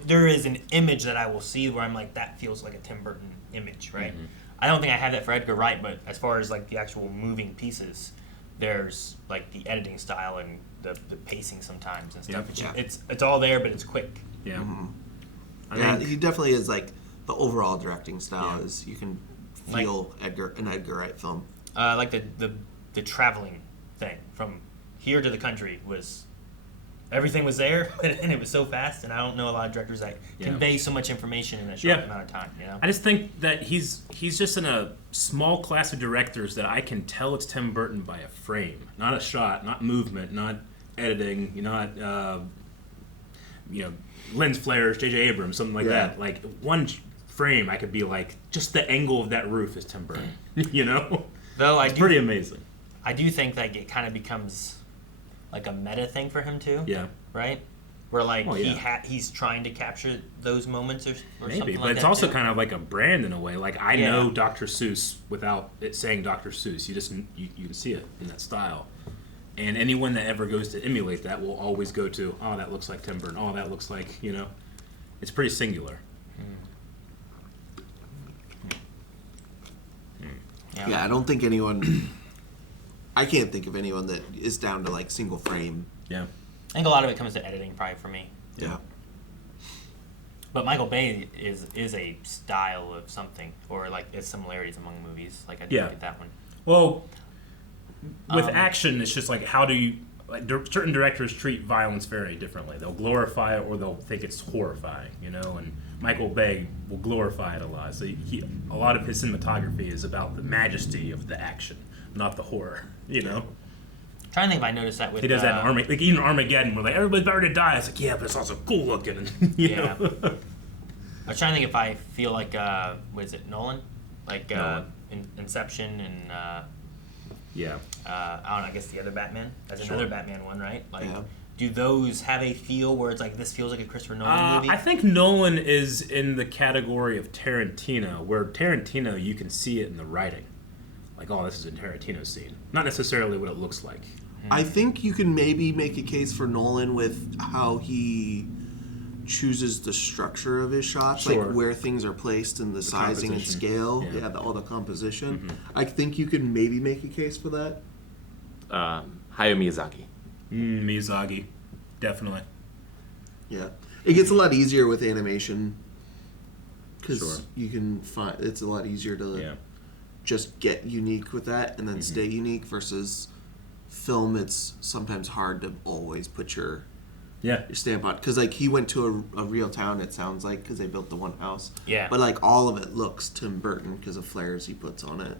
there is an image that I will see where I'm like that feels like a Tim Burton image, right? I don't think I have that for Edgar Wright, but as far as like the actual moving pieces, there's like the editing style and the pacing sometimes and stuff. Yep. It's all there, but it's quick. Yeah. Yeah, he definitely is like the overall directing style is you can feel an Edgar Wright film. Like the traveling thing from here to the country was everything was there and it was so fast, and I don't know a lot of directors that convey so much information in a short amount of time. You know, I just think that he's just in a small class of directors that I can tell it's Tim Burton by a frame, not a shot, not movement, not editing, not lens flares, J.J. Abrams, something like that. Like one frame, I could be like, just the angle of that roof is Tim Burton. You know, though it's pretty amazing. I do think that it kind of becomes like a meta thing for him too. Yeah. Right. Where like Well, he's trying to capture those moments or Maybe, something but like it's that also too. kind of like a brand in a way. Like I know Dr. Seuss without it saying Dr. Seuss. You just you can see it in that style. And anyone that ever goes to emulate that will always go to, oh, that looks like Tim Burton. Oh, that looks like, it's pretty singular. Yeah, I don't think anyone. I can't think of anyone that is down to like single frame. Yeah. I think a lot of it comes to editing, probably for me. Yeah. But Michael Bay is a style of something, or like there's similarities among movies. Like I did look at that one. Well, with action, it's just like how do you certain directors treat violence very differently. They'll glorify it or they'll think it's horrifying, and Michael Bay will glorify it a lot. So a lot of his cinematography is about the majesty of the action, not the horror, I'm trying to think if I noticed that with he does that in like even Armageddon where like everybody's about to die. It's like, yeah, but it's also cool looking. You know? I was trying to think if I feel like what is it, Nolan? Like Inception and I don't know, I guess the other Batman. That's another Batman one, right? Like do those have a feel where it's like this feels like a Christopher Nolan movie? I think Nolan is in the category of Tarantino, where Tarantino you can see it in the writing. Like, oh, this is a Tarantino scene. Not necessarily what it looks like. I think you can maybe make a case for Nolan with how he chooses the structure of his shots, like where things are placed and the sizing and scale. Yeah, all the composition. Mm-hmm. I think you can maybe make a case for that. Hayao Miyazaki. Miyazaki, definitely. Yeah, it gets a lot easier with animation because you can find it's a lot easier to just get unique with that and then stay unique versus film. It's sometimes hard to always put your stamp on, because like he went to a real town, it sounds like, because they built the one house, but like all of it looks Tim Burton because of flares he puts on it.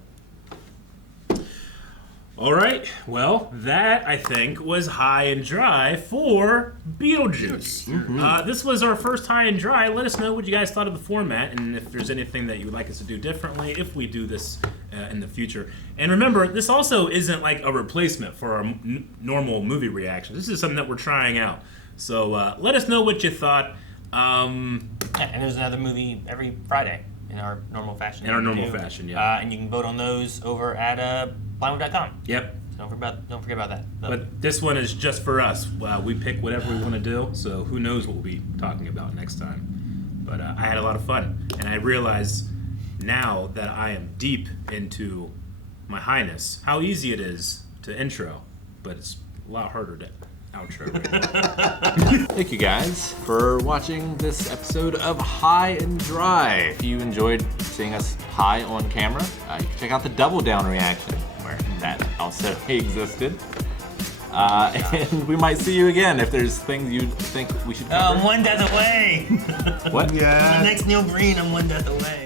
All right, well, that, I think, was high and dry for Beetlejuice. This was our first high and dry. Let us know what you guys thought of the format and if there's anything that you would like us to do differently if we do this in the future. And remember, this also isn't like a replacement for our normal movie reaction. This is something that we're trying out. So let us know what you thought. And there's another movie every Friday in our normal fashion. And you can vote on those over at blindwood.com. Yep. So don't forget about that. But this one is just for us. We pick whatever we want to do, so who knows what we'll be talking about next time. But I had a lot of fun, and I realize now that I am deep into my highness how easy it is to intro, but it's a lot harder to outro. Thank you guys for watching this episode of High and Dry. If you enjoyed seeing us high on camera, you can check out the Double Down reaction, where that also existed. And we might see you again if there's things you think we should cover. I'm one death away. What? The next Neil Green, I'm one death away.